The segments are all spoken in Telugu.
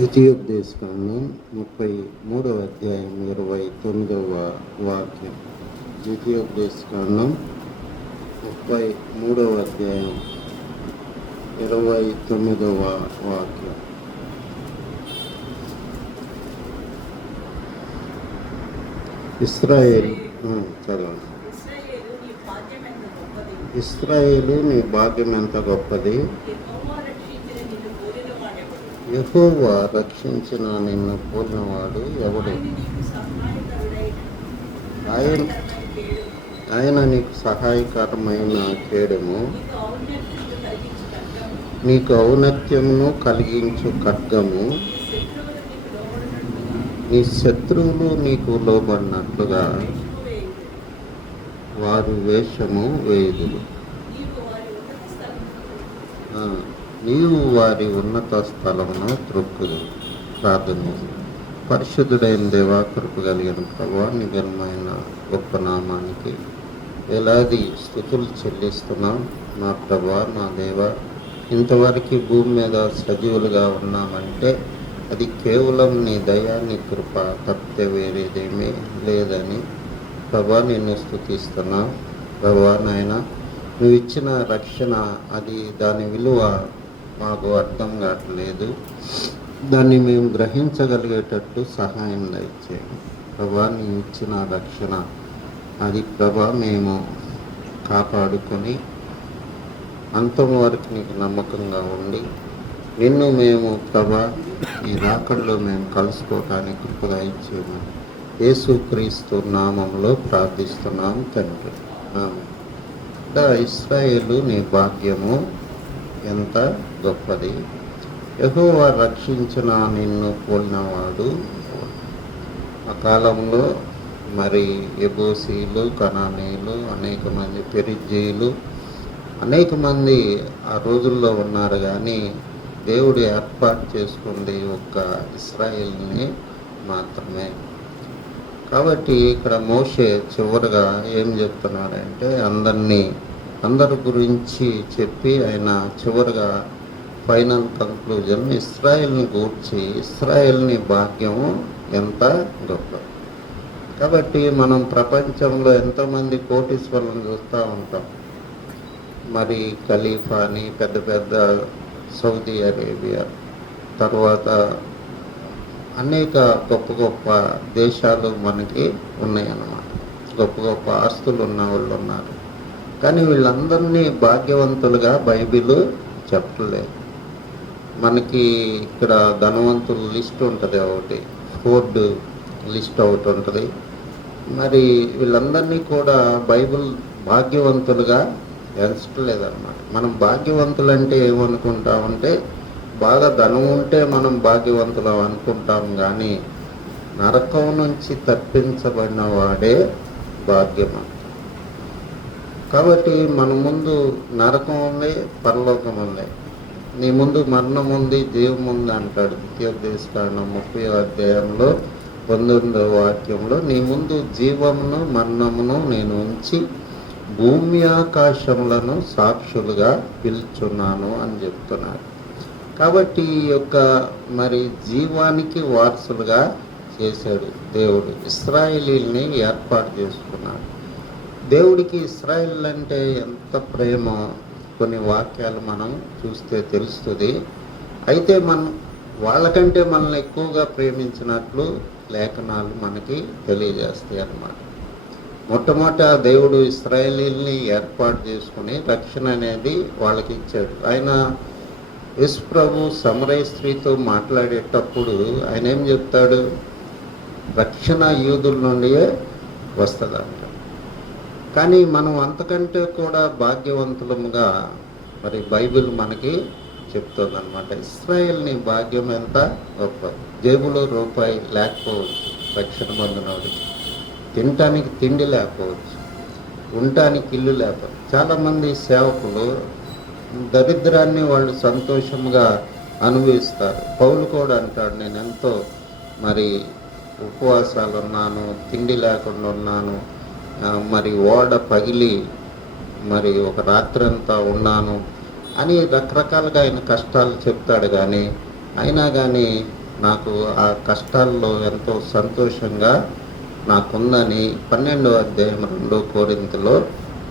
ద్వితీయోపదేశకాండం 33వ అధ్యాయం 29వ వాక్యం. ద్వితీయోపదేశకాండం 33వ అధ్యాయం 29వ వాక్యం. ఇశ్రాయేలు చదవండి. ఇశ్రాయేలు నీ భాగ్యం ఎంత గొప్పది, యెహోవా రక్షించిన నిన్ను పూర్ణవాడు ఎవడు? ఆయన నీకు సహాయకరమైన కేడము, నీకు ఔన్నత్యమును కలిగించు ఖడ్గము, నీ శత్రువులు నీకు లోబడినట్లుగా వారు వేషము వేయుదురు. నీవు వారి ఉన్నత స్థలమును త్రొక్కుదు. ప్రార్థన. పరిశుద్ధుడైన దేవా, కృప కలిగిన ప్రభువా, నిఘనమైన గొప్ప నామానికి వేలాది స్తుతులు చెల్లిస్తున్నాం. నా ప్రభువా, నా దేవా, ఇంతవరకు భూమి మీద సజీవులుగా ఉన్నామంటే అది కేవలం నీ దయా, నీ కృప తప్పితే వేరేదేమీ లేదని ప్రభువా నిన్ను స్తుతిస్తున్నా. ప్రభువా నాయన, నువ్వు ఇచ్చిన రక్షణ అది దాని విలువ మాకు అర్థం కావట్లేదు. దాన్ని మేము గ్రహించగలిగేటట్టు సహాయం దయచేయండి ప్రభా. నీవు ఇచ్చిన రక్షణ అది ప్రభా మేము కాపాడుకొని అంతం వరకు నీకు నమ్మకంగా ఉండి నిన్ను మేము ప్రభా ఈ రాకడలో మేము కలుసుకోవటానికి కృపగా ఇచ్చేయమని యేసుక్రీస్తు నామంలో ప్రార్థిస్తున్నాం తండ్రి. ఇశ్రాయేలు నీ భాగ్యము ఎంత గొప్పది, యెహోవా రక్షించిన నిన్ను పోలినవాడు. ఆ కాలంలో మరి యెబూసీలు, కనానీయులు, అనేక మంది పెరిజ్జీయులు, అనేక మంది ఆ రోజుల్లో ఉన్నారు. కానీ దేవుడు ఏర్పాటు చేసుకుంది ఒక్క ఇశ్రాయేల్ని మాత్రమే. కాబట్టి ఇక్కడ మోషే చివరిగా ఏం చెప్తున్నాడంటే అందరి గురించి చెప్పి ఆయన చివరిగా ఫైనల్ కంక్లూజన్ ఇశ్రాయేల్ని గూర్చి, ఇశ్రాయేల్ని భాగ్యము ఎంత గొప్ప. కాబట్టి మనం ప్రపంచంలో ఎంతోమంది కోటీశ్వరులను చూస్తూ ఉంటాం. మరి ఖలీఫా అని పెద్ద పెద్ద సౌదీ అరేబియా, తర్వాత అనేక గొప్ప గొప్ప దేశాలు మనకి ఉన్నాయన్నమాట. గొప్ప గొప్ప ఆస్తులు ఉన్న వాళ్ళు ఉన్నారు. కానీ వీళ్ళందరినీ భాగ్యవంతులుగా బైబిల్ చెప్పలేదు. మనకి ఇక్కడ ధనవంతుల లిస్ట్ ఉంటుంది, ఒకటి ఫోర్డ్ లిస్ట్ ఒకటి ఉంటుంది. మరి వీళ్ళందరినీ కూడా బైబిల్ భాగ్యవంతులుగా ఎంచట్లేదన్నమాట. మనం భాగ్యవంతులు అంటే ఏమనుకుంటామంటే బాగా ధనం ఉంటే మనం భాగ్యవంతులం అనుకుంటాం. కానీ నరకం నుంచి తప్పించబడిన వాడే భాగ్యవంతుడు. కాబట్టి మన ముందు నరకం ఉంది, పరలోకం ఉంది. నీ ముందు మరణం ఉంది, జీవం ఉంది అంటాడు ద్వితీయోపదేశకాండం 30వ అధ్యాయంలో 19వ వాక్యంలో. నీ ముందు జీవమును మరణమును నేను ఉంచి భూమి ఆకాశములను సాక్షులుగా పిలుచున్నాను అని చెప్తున్నాడు. కాబట్టి ఈ యొక్క మరి జీవానికి వారసులుగా చేశాడు దేవుడు. ఇశ్రాయేలీల్ని ఏర్పాటు చేసుకున్నాడు. దేవుడికి ఇశ్రాయేల్ అంటే ఎంత ప్రేమ కొన్ని వాక్యాలు మనం చూస్తే తెలుస్తుంది. అయితే వాళ్ళకంటే మనల్ని ఎక్కువగా ప్రేమించినట్లు లేఖనాలు మనకి తెలియజేస్తాయి అన్నమాట. మొట్టమొదట దేవుడు ఇశ్రాయేలీల్ని ఏర్పాటు చేసుకుని రక్షణ అనేది వాళ్ళకి ఇచ్చాడు. ఆయన యేసు ప్రభు సమరయ స్త్రీతో మాట్లాడేటప్పుడు ఆయన ఏం చెప్తాడు? రక్షణ యూదుల నుండియే వస్తుందంట. కానీ మనం అంతకంటే కూడా భాగ్యవంతులముగా మరి బైబిల్ మనకి చెప్తుందన్నమాట. ఇశ్రాయేల్ని భాగ్యం ఎంత గొప్ప. జేబులో రూపాయి లేకపోవచ్చు రక్షణ పొందినవాడికి, తినటానికి తిండి లేకపోవచ్చు, ఉండటానికి ఇల్లు లేకపోవచ్చు. చాలామంది సేవకులు దరిద్రాన్ని వాళ్ళు సంతోషంగా అనుభవిస్తారు. పౌలు కూడా అంటాడు, నేను ఎంతో మరి ఉపవాసాలు ఉన్నాను, తిండి లేకుండా ఉన్నాను, మరి ఓడ పగిలి మరి ఒక రాత్రి అంతా ఉన్నాను అని రకరకాలుగా ఆయన కష్టాలు చెప్తాడు. కానీ అయినా కానీ నాకు ఆ కష్టాల్లో ఎంతో సంతోషంగా నాకుందని 12వ అధ్యాయం 2 కొరింథీలో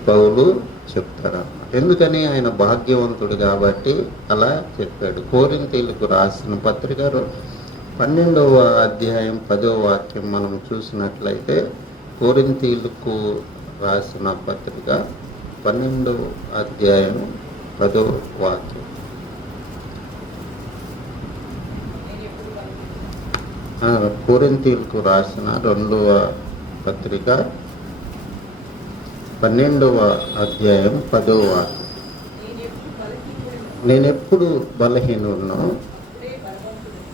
పౌలు చెప్తాడన్నమాట. ఎందుకని ఆయన భాగ్యవంతుడు కాబట్టి అలా చెప్పాడు. కొరింథీయులకు రాసిన పత్రిక 12వ అధ్యాయం 10వ వాక్యం మనం చూసినట్లయితే, కొరింథీయులకు రాసిన పత్రిక 12వ అధ్యాయం 10వ వాక్యం. కొరింథీయులకు రాసిన 2వ పత్రిక 12వ అధ్యాయం 10వ వాక్యం. నేనెప్పుడు బలహీనున్నో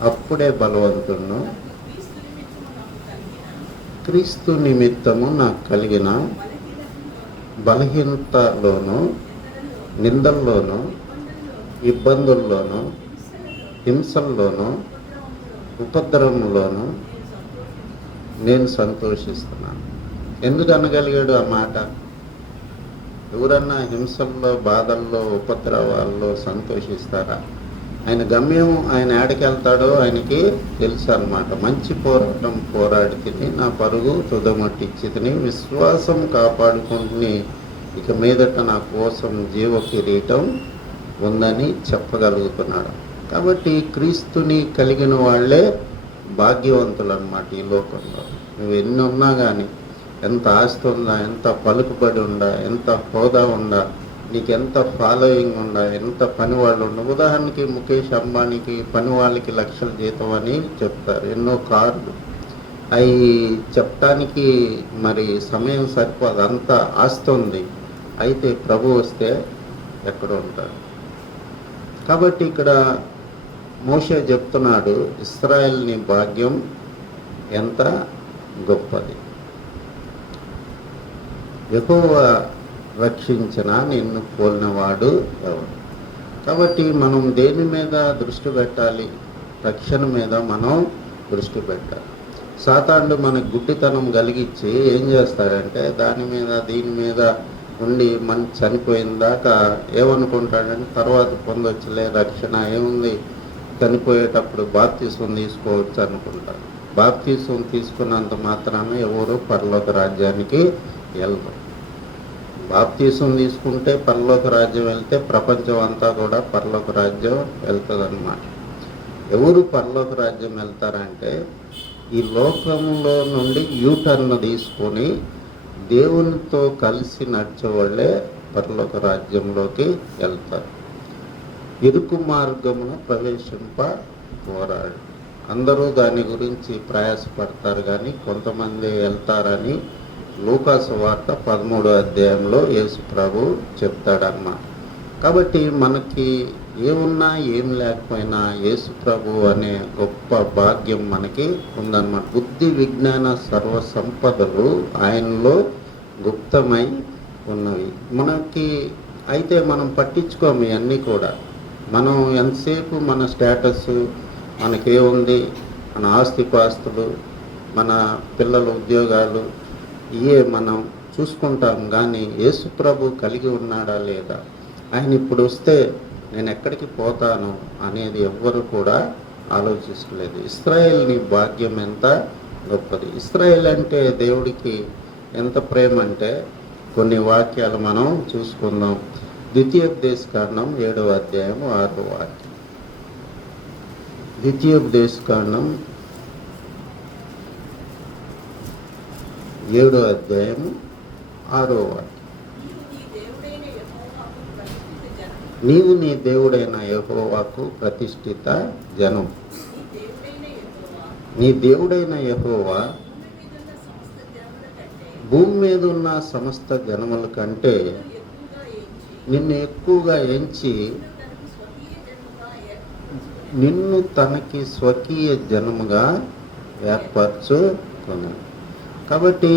అప్పుడే బలవంతుడును, క్రీస్తు నిమిత్తము నాకు కలిగిన బలహీనతలోను, నిందల్లోనూ, ఇబ్బందుల్లోనూ, హింసల్లోనూ, ఉపద్రవంలోనూ నేను సంతోషిస్తున్నాను. ఎందుకు అనగలిగాడు ఆ మాట? ఎవరన్నా హింసల్లో, బాధల్లో, ఉపద్రవాల్లో సంతోషిస్తారా? ఆయన గమ్యం, ఆయన ఏడకి వెళ్తాడో ఆయనకి తెలుసు అన్నమాట. మంచి పోరాటం పోరాడి తిని నా పరుగు తుదమట్టించి తిని విశ్వాసం కాపాడుకుంటుని ఇక మీదట నా కోసం జీవ కిరీటం ఉందని చెప్పగలుగుతున్నాడు. కాబట్టి క్రీస్తుని కలిగిన వాళ్ళే భాగ్యవంతులు అన్నమాట. ఈ లోకంలో నువ్వు ఎన్ని ఉన్నా కానీ, ఎంత ఆస్తి ఉందా, ఎంత పలుకుబడి ఉందా, ఎంత హోదా ఉందా, నీకు ఎంత ఫాలోయింగ్ ఉందా, ఎంత పని వాళ్ళు ఉందా. ఉదాహరణకి ముఖేష్ అంబానీకి పని వాళ్ళకి లక్షల జీతం అని చెప్తారు, ఎన్నో కార్లు. అవి చెప్పడానికి మరి సమయం సరిపోదు, అంత ఆస్తి ఉంది. అయితే ప్రభు వస్తే ఎక్కడ ఉంటారు? కాబట్టి ఇక్కడ మోషే చెప్తున్నాడు, ఇశ్రాయేల్ని భాగ్యం ఎంత గొప్పది. యెహోవా రక్షించిన నిన్ను పోలినవాడు ఎవరు? కాబట్టి మనం దేని మీద దృష్టి పెట్టాలి? రక్షణ మీద మనం దృష్టి పెట్టాలి. సాతానుడు మనకు గుడ్డితనం కలిగించి ఏం చేస్తాడంటే దాని మీద దీని మీద ఉండి మన చనిపోయిన దాకా ఏమనుకుంటాడంటే తర్వాత పొందొచ్చులే రక్షణ, ఏముంది, చనిపోయేటప్పుడు బాప్తిసం తీసుకోవచ్చు అనుకుంటారు. బాప్తిసం తీసుకున్నంత మాత్రాన ఎవరు పరలోక రాజ్యానికి వెళ్తారు. బాప్తిసం తీసుకుంటే పరలోక రాజ్యం వెళ్తే ప్రపంచం అంతా కూడా పరలోక రాజ్యం వెళ్తుంది అన్నమాట. ఎవరు పరలోక రాజ్యం వెళ్తారంటే ఈ లోకంలో నుండి యూటర్న్ తీసుకొని దేవునితో కలిసి నడిచే వాళ్ళే పరలోక రాజ్యంలోకి వెళ్తారు. ఇరుకు మార్గమున ప్రవేశింప పోరాడు. అందరూ దాని గురించి ప్రయాసపడతారు కానీ కొంతమంది వెళ్తారని లూకాసు వార్త 13వ అధ్యాయంలో యేసు ప్రభు చెప్తాడన్నమాట. కాబట్టి మనకి ఏమున్నా ఏం లేకపోయినా యేసు ప్రభు అనే గొప్ప భాగ్యం మనకి ఉందన్నమాట. బుద్ధి విజ్ఞాన సర్వ సంపదలు ఆయనలో గుప్తమై ఉన్నవి మనకి. అయితే మనం పట్టించుకోము ఇవన్నీ కూడా. మనం ఎంతసేపు మన స్టేటస్, మనకేముంది, మన ఆస్తిపాస్తులు, మన పిల్లల ఉద్యోగాలు, ఇవే మనం చూసుకుంటాం. కానీ యేసు ప్రభు కలిగి ఉన్నాడా లేదా, ఆయన ఇప్పుడు వస్తే నేను ఎక్కడికి పోతాను అనేది ఎవ్వరు కూడా ఆలోచించలేదు. ఇశ్రాయేల్ని భాగ్యం ఎంత గొప్పది. ఇశ్రాయేల్ అంటే దేవుడికి ఎంత ప్రేమ అంటే కొన్ని వాక్యాలు మనం చూసుకుందాం. ద్వితీయోపదేశకాండం 7వ అధ్యాయం 6వ వాక్యం. ద్వితీయోపదేశకాండం 7వ అధ్యాయం 6వ వాక్యం. నీవు నీ దేవుడైన యెహోవాకు ప్రతిష్ఠిత జనం. నీ దేవుడైన యెహోవా భూమి మీద ఉన్న సమస్త జనముల కంటే నిన్ను ఎక్కువగా ఎంచి నిన్ను తనకి స్వకీయ జనముగా ఏర్పరచుకున్నాడు. కాబట్టి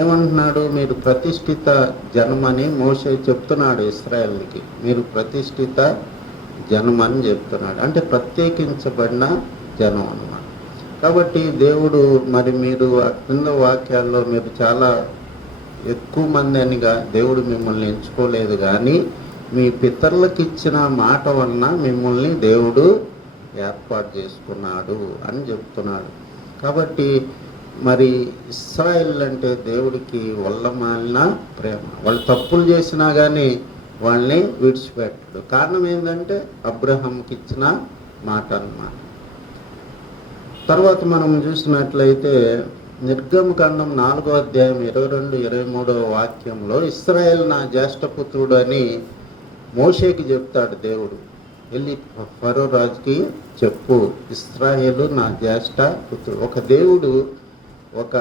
ఏమంటున్నాడు? మీరు ప్రతిష్ఠిత జనమని మోషే చెప్తున్నాడు ఇశ్రాయేలుకి. మీరు ప్రతిష్ఠిత జనమని చెప్తున్నాడు, అంటే ప్రత్యేకించబడిన జనం అన్నమాట. కాబట్టి దేవుడు మరి మీరు కింద వాక్యాల్లో మీరు చాలా ఎక్కువ మంది అనిగా దేవుడు మిమ్మల్ని ఎంచుకోలేదు, కానీ మీ పితరులకు ఇచ్చిన మాట వలన మిమ్మల్ని దేవుడు ఏర్పాటు చేసుకున్నాడు అని చెప్తున్నాడు. కాబట్టి మరి ఇశ్రాయేల్ అంటే దేవుడికి వల్లమాలిన ప్రేమ. వాళ్ళు తప్పులు చేసినా కానీ వాళ్ళని విడిచిపెట్టడు. కారణం ఏంటంటే అబ్రహాంకి ఇచ్చిన మాట అన్నమాట. తర్వాత మనం చూసినట్లయితే నిర్గమకాండం 4వ అధ్యాయం 22-23 వాక్యంలో ఇశ్రాయేల్ నా జ్యేష్ఠపుత్రుడు అని మోషేకి చెప్తాడు దేవుడు. వెళ్ళి ఫరో రాజుకి చెప్పు, ఇశ్రాయేలు నా జ్యేష్ఠ పుత్రుడు. ఒక దేవుడు ఒక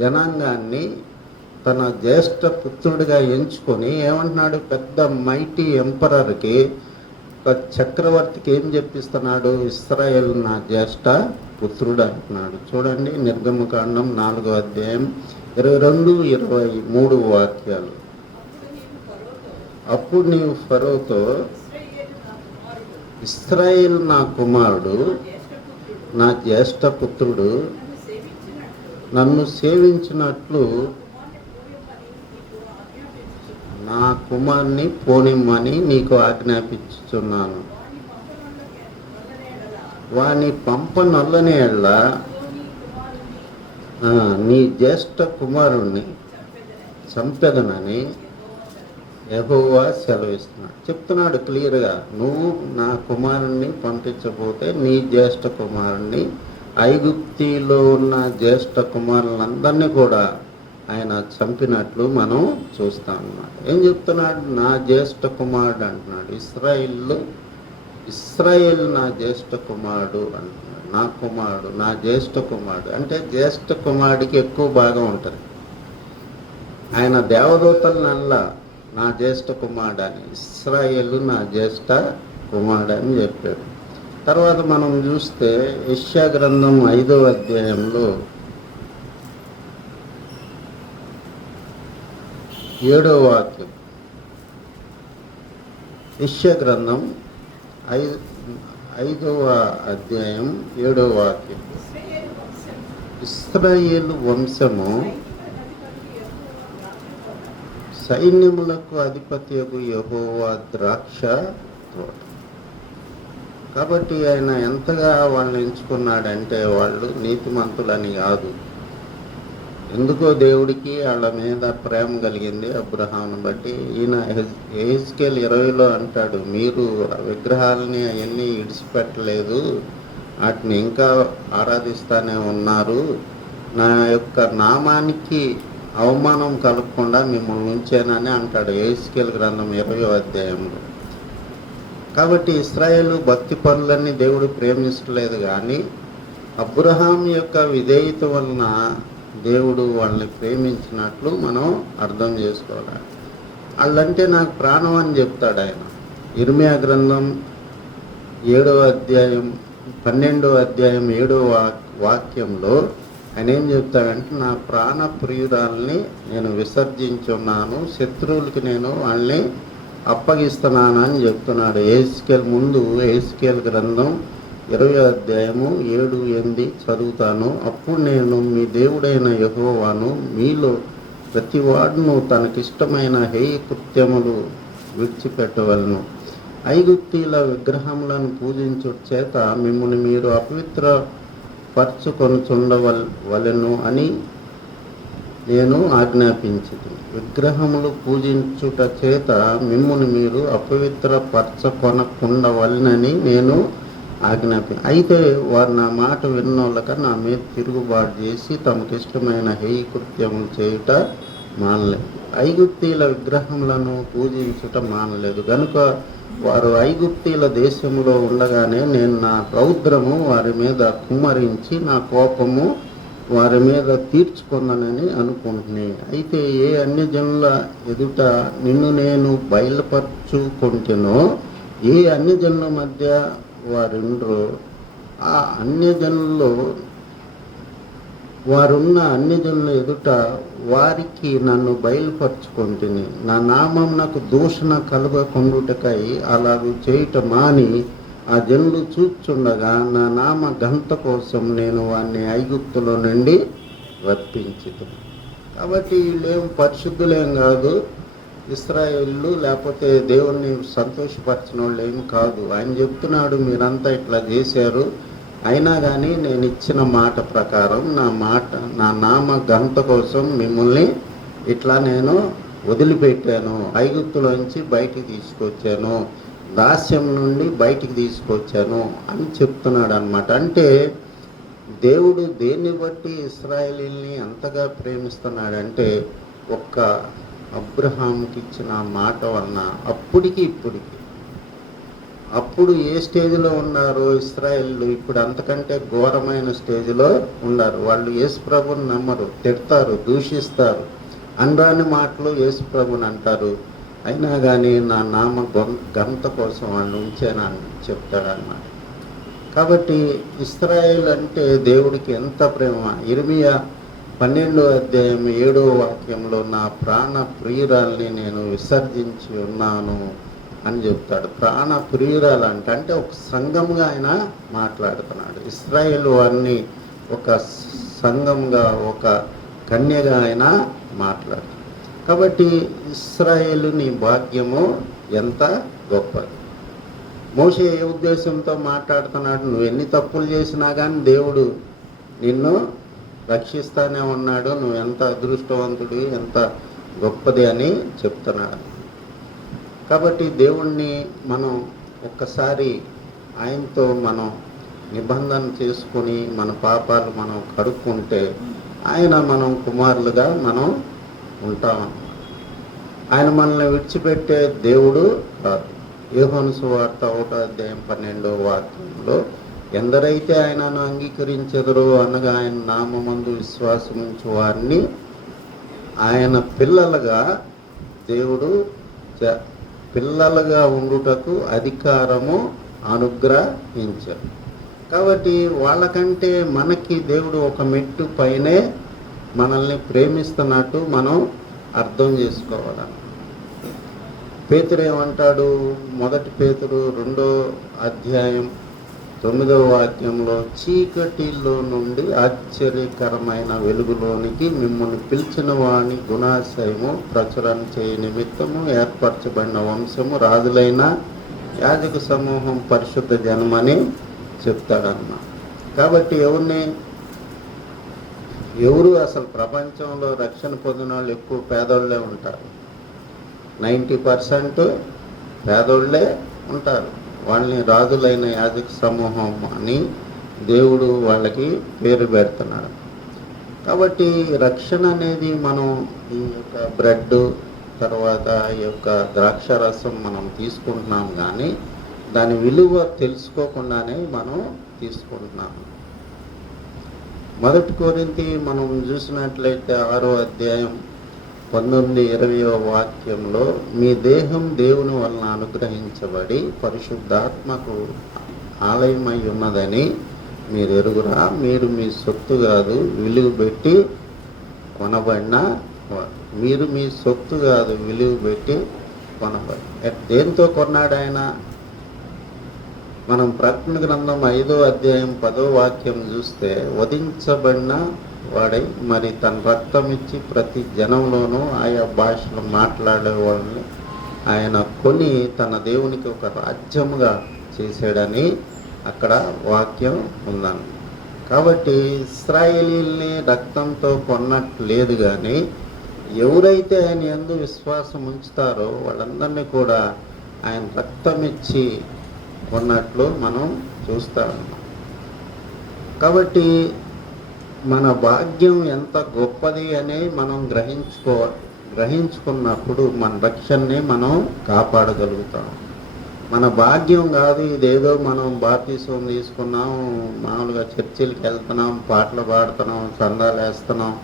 జనాంగాన్ని తన జ్యేష్ఠ పుత్రుడిగా ఎంచుకొని ఏమంటున్నాడు, పెద్ద మైటీ ఎంపరర్కి, ఒక చక్రవర్తికి ఏం చెప్పిస్తున్నాడు, ఇశ్రాయేల్ నా జ్యేష్ఠ పుత్రుడు అంటున్నాడు. చూడండి నిర్గమకాండం 4వ అధ్యాయం 22-23 వాక్యాలు. అప్పుడు నీవు ఫరోతో, ఇశ్రాయేల్ నా కుమారుడు, నా జ్యేష్ఠ పుత్రుడు, నన్ను సేవించినట్లు నా కుమార్ని పోనిమ్మని నీకు ఆజ్ఞాపించుచున్నాను. వాని పంపనొల్లని ఎడల నీ జ్యేష్ఠ కుమారుణ్ణి చంపెదనని యెహోవా సెలవిస్తున్నాడు. చెప్తున్నాడు క్లియర్గా, నువ్వు నా కుమారుణ్ణి పంపించకపోతే నీ జ్యేష్ఠ కుమారుణ్ణి, ఐగుప్తిలో ఉన్న జ్యేష్ఠ కుమారులందరినీ కూడా ఆయన చంపినట్లు మనం చూస్తాం అన్నమాట. ఏం చెప్తున్నాడు, నా జ్యేష్ఠ కుమారుడు అంటున్నాడు. ఇశ్రాయేల్ నా జ్యేష్ఠ కుమారుడు అంటున్నాడు. నా కుమారుడు, నా జ్యేష్ఠ కుమారుడు అంటే జ్యేష్ఠ కుమారుడికి ఎక్కువ భాగం ఉంటుంది. ఆయన దేవదూతలనల్లా నా జ్యేష్ఠ కుమారుడు అని, ఇశ్రాయేలు నా జ్యేష్ఠ కుమారుడు అని చెప్పాడు. తర్వాత మనం చూస్తే యెషయా గ్రంథం 5వ అధ్యాయంలో 7వ వాక్యం. యెషయా గ్రంథం 5వ అధ్యాయం 7వ వాక్యం. ఇశ్రాయేలు వంశము సైన్యములకు అధిపతియగు యెహోవా ద్రాక్ష తోట. కాబట్టి ఆయన ఎంతగా వాళ్ళని ఎంచుకున్నాడంటే, వాళ్ళు నీతిమంతులని కాదు. ఎందుకో దేవుడికి వాళ్ళ మీద ప్రేమ కలిగింది అబ్రహామును బట్టి. ఈయన యెహెజ్కేలు 20లో అంటాడు, మీరు విగ్రహాలని అవన్నీ ఇడిచిపెట్టలేదు, వాటిని ఇంకా ఆరాధిస్తానే ఉన్నారు, నా యొక్క నామానికి అవమానం కలగకుండా మిమ్మల్ని ఉంచానని అంటాడు యెహెజ్కేలు గ్రంథం 20వ అధ్యాయంలో. కాబట్టి ఇశ్రాయేలు భక్తి పనులన్నీ దేవుడు ప్రేమించలేదు, కానీ అబ్రహాం యొక్క విధేయత వలన దేవుడు వాళ్ళని ప్రేమించినట్లు మనం అర్థం చేసుకోవాలి. వాళ్ళంటే నాకు ప్రాణం అని చెప్తాడు ఆయన. ఇర్మియా గ్రంథం 7వ అధ్యాయం 12వ అధ్యాయం 7వ వాక్యంలో ఆయన ఏం చెప్తాడంటే, నా ప్రాణ ప్రియురాల్ని నేను విసర్జించున్నాను, శత్రువులకి నేను వాళ్ళని అప్పగిస్తున్నాను అని చెప్తున్నాడు. యెహెజ్కేలు గ్రంథం 20వ అధ్యాయము 7-8 చదువుతాను. అప్పుడు నేను మీ దేవుడైన యెహోవాను, మీలో ప్రతివాడును తనకిష్టమైన హేయ కృత్యములు విడిచిపెట్టవలను, ఐగుప్తీల విగ్రహములను పూజించుట చేత మిమ్మల్ని మీరు అపవిత్రపరచుకొనుచుండవలెను అని నేను ఆజ్ఞాపించింది. విగ్రహములు పూజించుట చేత మిమ్ముని మీరు అపవిత్రపరచుకొనకుండవలెనని నేను అయితే వారు నా మాట విన్నోళ్ళక నా మీద తిరుగుబాటు చేసి తమకిష్టమైన హేయ కృత్యములు చేయుట మానలేదు, ఐగుప్తీల విగ్రహములను పూజించుట మానలేదు. కనుక వారు ఐగుప్తీల దేశంలో ఉండగానే నేను నా రౌద్రము వారి మీద కుమ్మరించి నా కోపము వారి మీద తీర్చుకున్నానని అనుకుంటున్నాను. అయితే ఏ అన్యజనుల ఎదుట నిన్ను నేను బయలుపరచుకుంటునో, ఏ అన్యజనుల మధ్య వారుండ్రో ఆ అన్యజనుల్లో వారున్న అన్యజనుల ఎదుట వారికి నన్ను బయలుపరచుకుంటుని, నా నామం నాకు దూషణ కలగకుండుటకై అలాగూ చేయుట మాని ఆ జనులు చూచుండగా నా నామ ఘనత కోసం నేను వారిని ఐగుప్తులో నుండి రప్పించుతాను. కాబట్టి వీళ్ళేం పరిశుద్ధులేం కాదు, ఇశ్రాయేలు లేకపోతే దేవుణ్ణి సంతోషపరిచిన వాళ్ళు ఏమి కాదు. ఆయన చెప్తున్నాడు, మీరంతా ఇట్లా చేశారు, అయినా కానీ నేను ఇచ్చిన మాట ప్రకారం నా నామ ఘనత కోసం మిమ్మల్ని ఇట్లా నేను వదిలిపెట్టాను, ఐగుప్తులోంచి బయటికి తీసుకొచ్చాను, దాస్యం నుండి బయటికి తీసుకొచ్చాను అని చెప్తున్నాడు అన్నమాట. అంటే దేవుడు దేన్ని బట్టి ఇశ్రాయేలీల్ని అంతగా ప్రేమిస్తున్నాడంటే ఒక్క అబ్రహాంకి ఇచ్చిన మాట వలన అప్పటికి ఇప్పటికి. అప్పుడు ఏ స్టేజ్లో ఉన్నారో ఇశ్రాయేలు, ఇప్పుడు అంతకంటే ఘోరమైన స్టేజ్లో ఉన్నారు. వాళ్ళు యేసు ప్రభుని నమ్మరు, తిడతారు, దూషిస్తారు, అనరాని మాటలు యేసు ప్రభుని అంటారు. అయినా కానీ నా నామ ఘనత కోసం వాళ్ళు ఉంచానని చెప్తాడన్నమాట. కాబట్టి ఇశ్రాయేల్ అంటే దేవుడికి ఎంత ప్రేమ. ఇర్మియా 12:7 నా ప్రాణ ప్రియురాల్ని నేను విసర్జించి ఉన్నాను అని చెప్తాడు. ప్రాణ ప్రియురాలు అంటే ఒక సంఘంగా ఆయన మాట్లాడుతున్నాడు. ఇశ్రాయేల్ వారిని ఒక సంఘంగా, ఒక కన్యగా ఆయన మాట్లాడు. కాబట్టి ఇశ్రాయేలు నీ భాగ్యము ఎంత గొప్పది. మోషే ఏ ఉద్దేశంతో మాట్లాడుతున్నాడు? నువ్వు ఎన్ని తప్పులు చేసినా కానీ దేవుడు నిన్ను రక్షిస్తానే ఉన్నాడు, నువ్వు ఎంత అదృష్టవంతుడి, ఎంత గొప్పది అని చెప్తున్నాడు. కాబట్టి దేవుణ్ణి మనం ఒక్కసారి ఆయనతో మనం నిబంధన చేసుకొని మన పాపాలు మనం కడుక్కుంటే ఆయన మనం కుమారులుగా మనం ఉంటామన్నమాట. ఆయన మనల్ని విడిచిపెట్టే దేవుడు కాదు. యోహాను సువార్త 1:12 ఎందరైతే ఆయనను అంగీకరించెదరో అనగా ఆయన నామమందు విశ్వాసముంచు వారిని ఆయన పిల్లలుగా దేవుడు పిల్లలుగా ఉండుటకు అధికారము అనుగ్రహించారు. కాబట్టి వాళ్ళకంటే మనకి దేవుడు ఒక మెట్టు పైనే మనల్ని ప్రేమిస్తున్నట్టు మనం అర్థం చేసుకోవాలి. పేతురు ఏమంటాడు? 1 పేతురు 2:9 చీకటిలో నుండి ఆశ్చర్యకరమైన వెలుగులోనికి మిమ్మల్ని పిలిచిన వాని గుణాశయము ప్రచురణ చేయ నిమిత్తము ఏర్పరచబడిన వంశము, రాజులైన యాజక సమూహం, పరిశుద్ధ జనమని చెప్తాడన్నమాట. కాబట్టి ఎవరు అసలు ప్రపంచంలో రక్షణ పొందిన వాళ్ళు ఎక్కువ పేదోళ్ళే ఉంటారు. 90% పేదోళ్ళే ఉంటారు. వాళ్ళని రాజులైన యాజక సమూహం అని దేవుడు వాళ్ళకి పేరు పెడుతున్నాడు. కాబట్టి రక్షణ అనేది మనం ఈ యొక్క బ్రెడ్ తర్వాత ఈ యొక్క ద్రాక్షరసం మనం తీసుకుంటున్నాం, కానీ దాని విలువ తెలుసుకోకుండానే మనం తీసుకుంటున్నాము. 1 కొరింథీ మనం చూసినట్లయితే 6:19-20 మీ దేహం దేవుని వలన అనుగ్రహించబడి పరిశుద్ధాత్మకు ఆలయమై ఉన్నదని మీరు ఎరుగురా, మీరు మీ సొత్తు కాదు విలువ పెట్టి కొనబడిన, మీరు మీ సొత్తు కాదు విలువ పెట్టి కొనబడి. దేంతో కొన్నాడు ఆయన? మనం ప్రకటన గ్రంథం 5:10 చూస్తే వధించబడిన వాడై మరి తన రక్తం ఇచ్చి ప్రతి జనంలోనూ ఆయా భాషలు మాట్లాడే వాళ్ళని ఆయన కొని తన దేవునికి ఒక రాజ్యముగా చేశాడని అక్కడ వాక్యం ఉందని. కాబట్టి ఇశ్రాయేలీల్ని రక్తంతో కొన్నట్టు లేదు, కానీ ఎవరైతే ఆయన యందు విశ్వాసం ఉంచుతారో వాళ్ళందరినీ కూడా ఆయన రక్తం ఇచ్చి కొన్నట్లు మనం చూస్తాము. కాబట్టి మన భాగ్యం ఎంత గొప్పది అని మనం గ్రహించుకున్నప్పుడు మన రక్షణని మనం కాపాడగలుగుతాం. మన భాగ్యం కాదు ఇదేదో మనం బాప్తిసం తీసుకున్నాం, మామూలుగా చర్చిలకు వెళ్తున్నాం, పాటలు పాడుతున్నాం, చందాలు వేస్తున్నాం,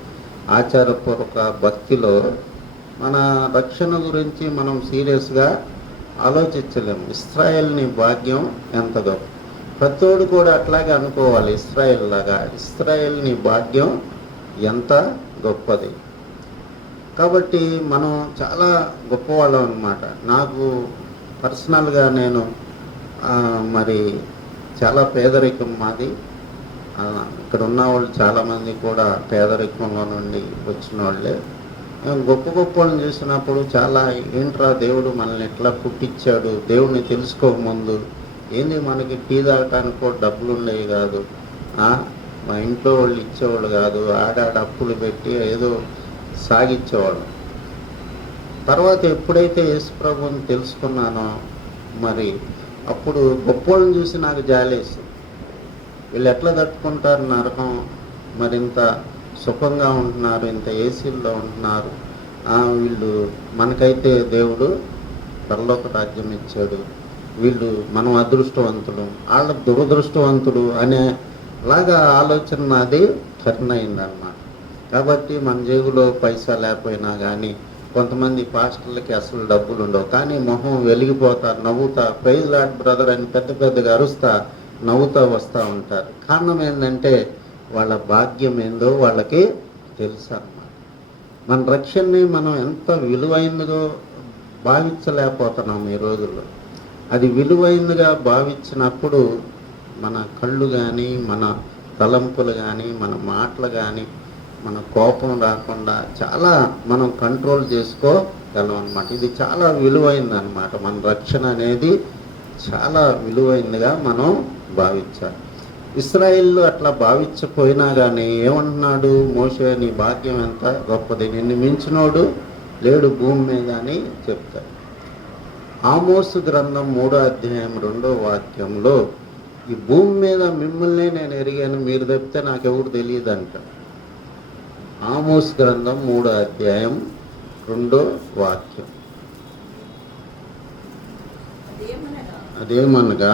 ఆచారపూర్వక భక్తిలో మన రక్షణ గురించి మనం సీరియస్గా ఆలోచించలేము. ఇశ్రాయేల్ని భాగ్యం ఎంత గొప్ప. ప్రతోడు కూడా అట్లాగే అనుకోవాలి, ఇశ్రాయేల్ లాగా ఇశ్రాయేల్ని భాగ్యం ఎంత గొప్పది. కాబట్టి మనం చాలా గొప్పవాళ్ళం అన్నమాట. నాకు పర్సనల్గా నేను మరి చాలా పేదరికం మాది. ఇక్కడ ఉన్న వాళ్ళు చాలామంది కూడా పేదరికంలో నుండి వచ్చిన వాళ్ళే. గొప్ప గొప్ప వాళ్ళని చూసినప్పుడు చాలా ఏంట్రా దేవుడు మనల్ని ఎట్లా పుట్టించాడు, దేవుడిని తెలుసుకోకముందు ఏంది మనకి టీ తాగటానికి కూడా డబ్బులు ఉండేవి కాదు, మా ఇంట్లో వాళ్ళు ఇచ్చేవాళ్ళు కాదు, ఆడాడ అప్పులు పెట్టి ఏదో సాగిచ్చేవాళ్ళు. తర్వాత ఎప్పుడైతే యేసుప్రభుని తెలుసుకున్నానో మరి అప్పుడు గొప్ప వాళ్ళని చూసి నాకు జాలేసి, వీళ్ళు ఎట్లా తట్టుకుంటారు నరకం, మరి ఇంత సుఖంగా ఉంటున్నారు, ఇంత ఏసీల్లో ఉంటున్నారు, వీళ్ళు మనకైతే దేవుడు పరలోక రాజ్యం ఇచ్చాడు, వీళ్ళు మనం అదృష్టవంతులు, వాళ్ళ దురదృష్టవంతుడు అనేలాగా ఆలోచన నాది టర్న్ అయిందన్నమాట. కాబట్టి మన జేబులో పైసా లేకపోయినా కానీ కొంతమంది పాస్టర్లకి అసలు డబ్బులు ఉండవు, కానీ మొహం వెలిగిపోతారు, నవ్వుతా ప్రైజ్ లార్డ్ బ్రదర్ అని పెద్ద పెద్దగా అరుస్తా నవ్వుతూ వస్తూ ఉంటారు. కారణం ఏంటంటే వాళ్ళ భాగ్యం ఏందో వాళ్ళకి తెలుసు అన్నమాట. మన రక్షణని మనం ఎంత విలువైనదో భావించలేకపోతున్నాం ఈ రోజుల్లో. అది విలువైనదిగా భావించినప్పుడు మన కళ్ళు కానీ మన తలంపులు కానీ మన మాటలు కానీ మన కోపం రాకుండా చాలా మనం కంట్రోల్ చేసుకోగలం అన్నమాట. ఇది చాలా విలువైంది అన్నమాట. మన రక్షణ అనేది చాలా విలువైనదిగా మనం భావించాలి. ఇశ్రాయేలు అట్లా భావించపోయినా కానీ ఏమంటున్నాడు మోషే, నీ భాగ్యం ఎంత గొప్పది, నిన్ను మించినోడు లేడు భూమి మీద అని చెప్తాడు. ఆమోసు గ్రంథం 3వ అధ్యాయం 2వ వాక్యంలో ఈ భూమి మీద మిమ్మల్ని నేను ఎరిగాను, మీరు తప్పితే నాకెవరు తెలియదు అంట. ఆమోసు గ్రంథం 3వ అధ్యాయం 2వ వాక్యం. అదేమనగా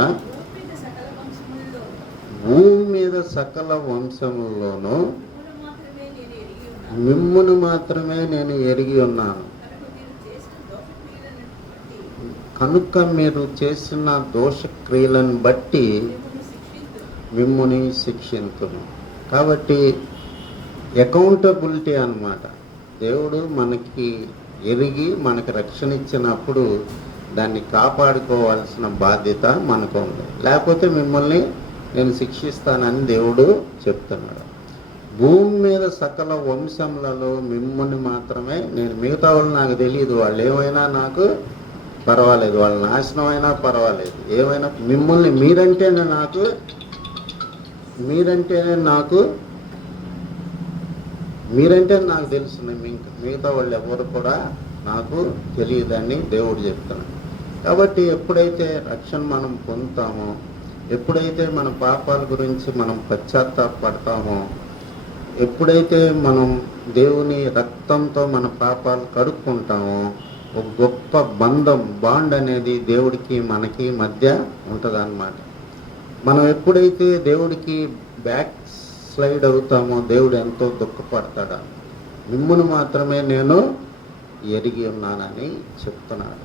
భూమి మీద సకల వంశముల్లోనూ మిమ్మును మాత్రమే నేను ఎరిగి ఉన్నాను, కనుక మీరు చేసిన దోషక్రియలను బట్టి మిమ్ముని శిక్షింతును. కాబట్టి అకౌంటబిలిటీ అన్నమాట. దేవుడు మనకి ఎరిగి మనకి రక్షణ ఇచ్చినప్పుడు దాన్ని కాపాడుకోవాల్సిన బాధ్యత మనకు ఉంది. లేకపోతే మిమ్మల్ని నేను శిక్షిస్తానని దేవుడు చెప్తున్నాడు. భూమి మీద సకల వంశములలో మిమ్మల్ని మాత్రమే నేను, మిగతా వాళ్ళు నాకు తెలియదు, వాళ్ళు ఏమైనా నాకు పర్వాలేదు, వాళ్ళ నాశనం అయినా పర్వాలేదు, ఏమైనా మిమ్మల్ని మీరంటేనే నాకు తెలుసు, మిగతా వాళ్ళు ఎవరు కూడా నాకు తెలియదని దేవుడు చెప్తున్నాడు. కాబట్టి ఎప్పుడైతే రక్షణ మనం పొందుతామో, ఎప్పుడైతే మన పాపాల గురించి మనం పశ్చాత్తాపడతామో, ఎప్పుడైతే మనం దేవుని రక్తంతో మన పాపాలు కడుక్కుంటామో, ఒక గొప్ప బాండ్ అనేది దేవుడికి మనకి మధ్య ఉంటుంది అన్నమాట. మనం ఎప్పుడైతే దేవుడికి బ్యాక్ స్లైడ్ అవుతామో దేవుడు ఎంతో దుఃఖపడతాడు. మిమ్మును మాత్రమే నేను ఎరిగి ఉన్నానని చెప్తున్నాడు.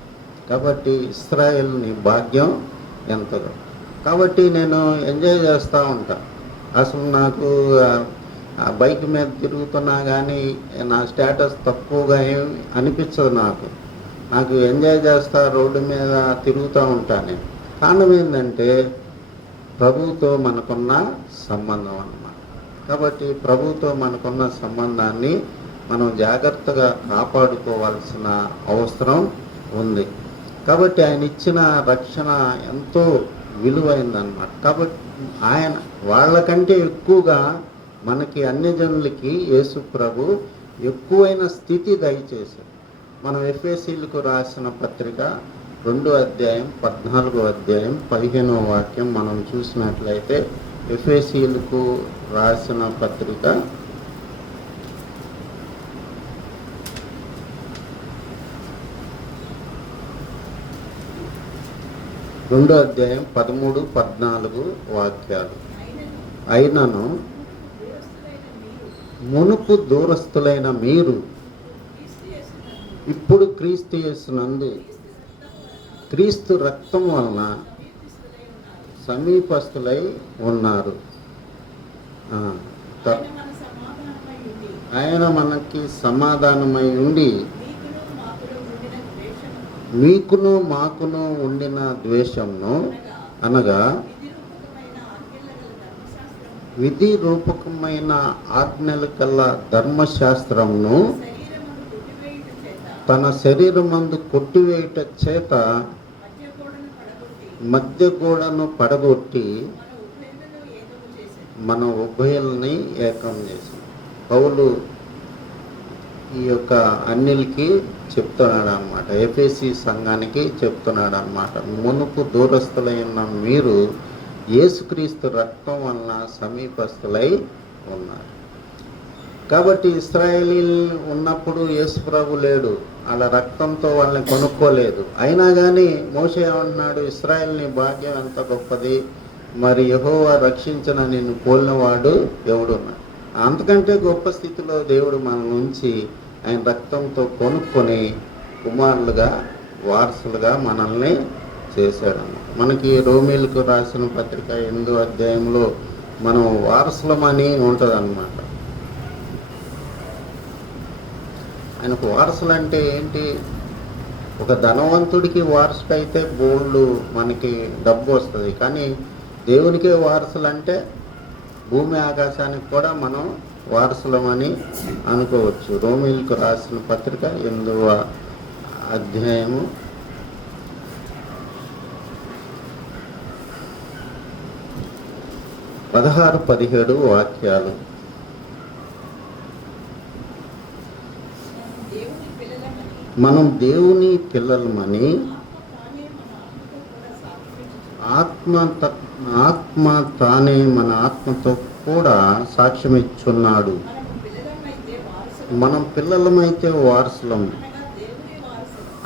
కాబట్టి ఇశ్రాయేలు నీ భాగ్యం ఎంతదో. కాబట్టి నేను ఎంజాయ్ చేస్తూ ఉంటాను. అసలు నాకు ఆ బైక్ మీద తిరుగుతున్నా కానీ నా స్టేటస్ తక్కువగా ఏమి అనిపించదు. నాకు ఎంజాయ్ చేస్తా రోడ్డు మీద తిరుగుతూ ఉంటాను నేను. కారణం ఏంటంటే ప్రభువుతో మనకున్న సంబంధం అన్నమాట. కాబట్టి ప్రభువుతో మనకున్న సంబంధాన్ని మనం జాగ్రత్తగా కాపాడుకోవాల్సిన అవసరం ఉంది. కాబట్టి ఆయన ఇచ్చిన రక్షణ ఎంతో విలువైందన్నమాట. కాబట్టి ఆయన వాళ్ళకంటే ఎక్కువగా మనకి అన్యజనులకి యేసు ప్రభు ఎక్కువైన స్థితి దయచేశారు. మనం ఎఫెసీయులకు రాసిన పత్రిక 2వ అధ్యాయం 14వ అధ్యాయం 15వ వాక్యం మనం చూసినట్లయితే, ఎఫెసీయులకు రాసిన పత్రిక 2వ అధ్యాయం 13, 14 వాక్యాలు. అయినను మునుపు దూరస్తులైన మీరు ఇప్పుడు క్రీస్తు యేసునందు క్రీస్తు రక్తం వలన సమీపస్తులై ఉన్నారు. ఆయన మనకి సమాధానమై ఉండి మీకును మాకును ఉండిన ద్వేషంను, అనగా విధి రూపకమైన ఆజ్ఞల కల్లా ధర్మశాస్త్రంను తన శరీరమందు కొట్టివేయుట చేత మధ్య గోడను పడగొట్టి మన ఉభయుల్ని ఏకం చేసింది. పౌలు ఈ యొక్క అన్యులకి చెప్తున్నాడు అన్నమాట, ఎఫెసీ సంఘానికి చెప్తున్నాడు అన్నమాట. మునుపు దూరస్తులైన మీరు యేసుక్రీస్తు రక్తం వలన సమీపస్తులై ఉన్నారు. కాబట్టి ఇశ్రాయేలీలు ఉన్నప్పుడు యేసు ప్రభు లేడు, వాళ్ళ రక్తంతో వాళ్ళని కొనుక్కోలేదు. అయినా కానీ మోషే ఏమంటున్నాడు, ఇశ్రాయేల్ని భాగ్యం ఎంత గొప్పది, మరి యెహోవా రక్షించిన నిన్ను పోలినవాడు ఎవడున్నాడు. అంతకంటే గొప్ప స్థితిలో దేవుడు మన నుంచి ఆయన రక్తంతో కొనుక్కొని కుమారులుగా వారసులుగా మనల్ని చేశాడన్న. మనకి రోమీలకు రాసిన పత్రిక 8వ అధ్యాయంలో మనం వారసులమని ఉంటుంది అన్నమాట. ఆయనకు వారసులు అంటే ఏంటి? ఒక ధనవంతుడికి వారసుడు అయితే బోళ్ళు మనకి డబ్బు వస్తుంది, కానీ దేవునికే వారసులు అంటే భూమి ఆకాశానికి కూడా మనం వారసులమని అనుకోవచ్చు. రోమీలకు రాసిన పత్రిక 8వ అధ్యాయము 16-17 వాక్యాలు. మనం దేవుని పిల్లలమని ఆత్మ తానే మన ఆత్మతో కూడా సాక్ష్యం ఇచ్చున్నాడు. మనం పిల్లలమైతే వారసులం,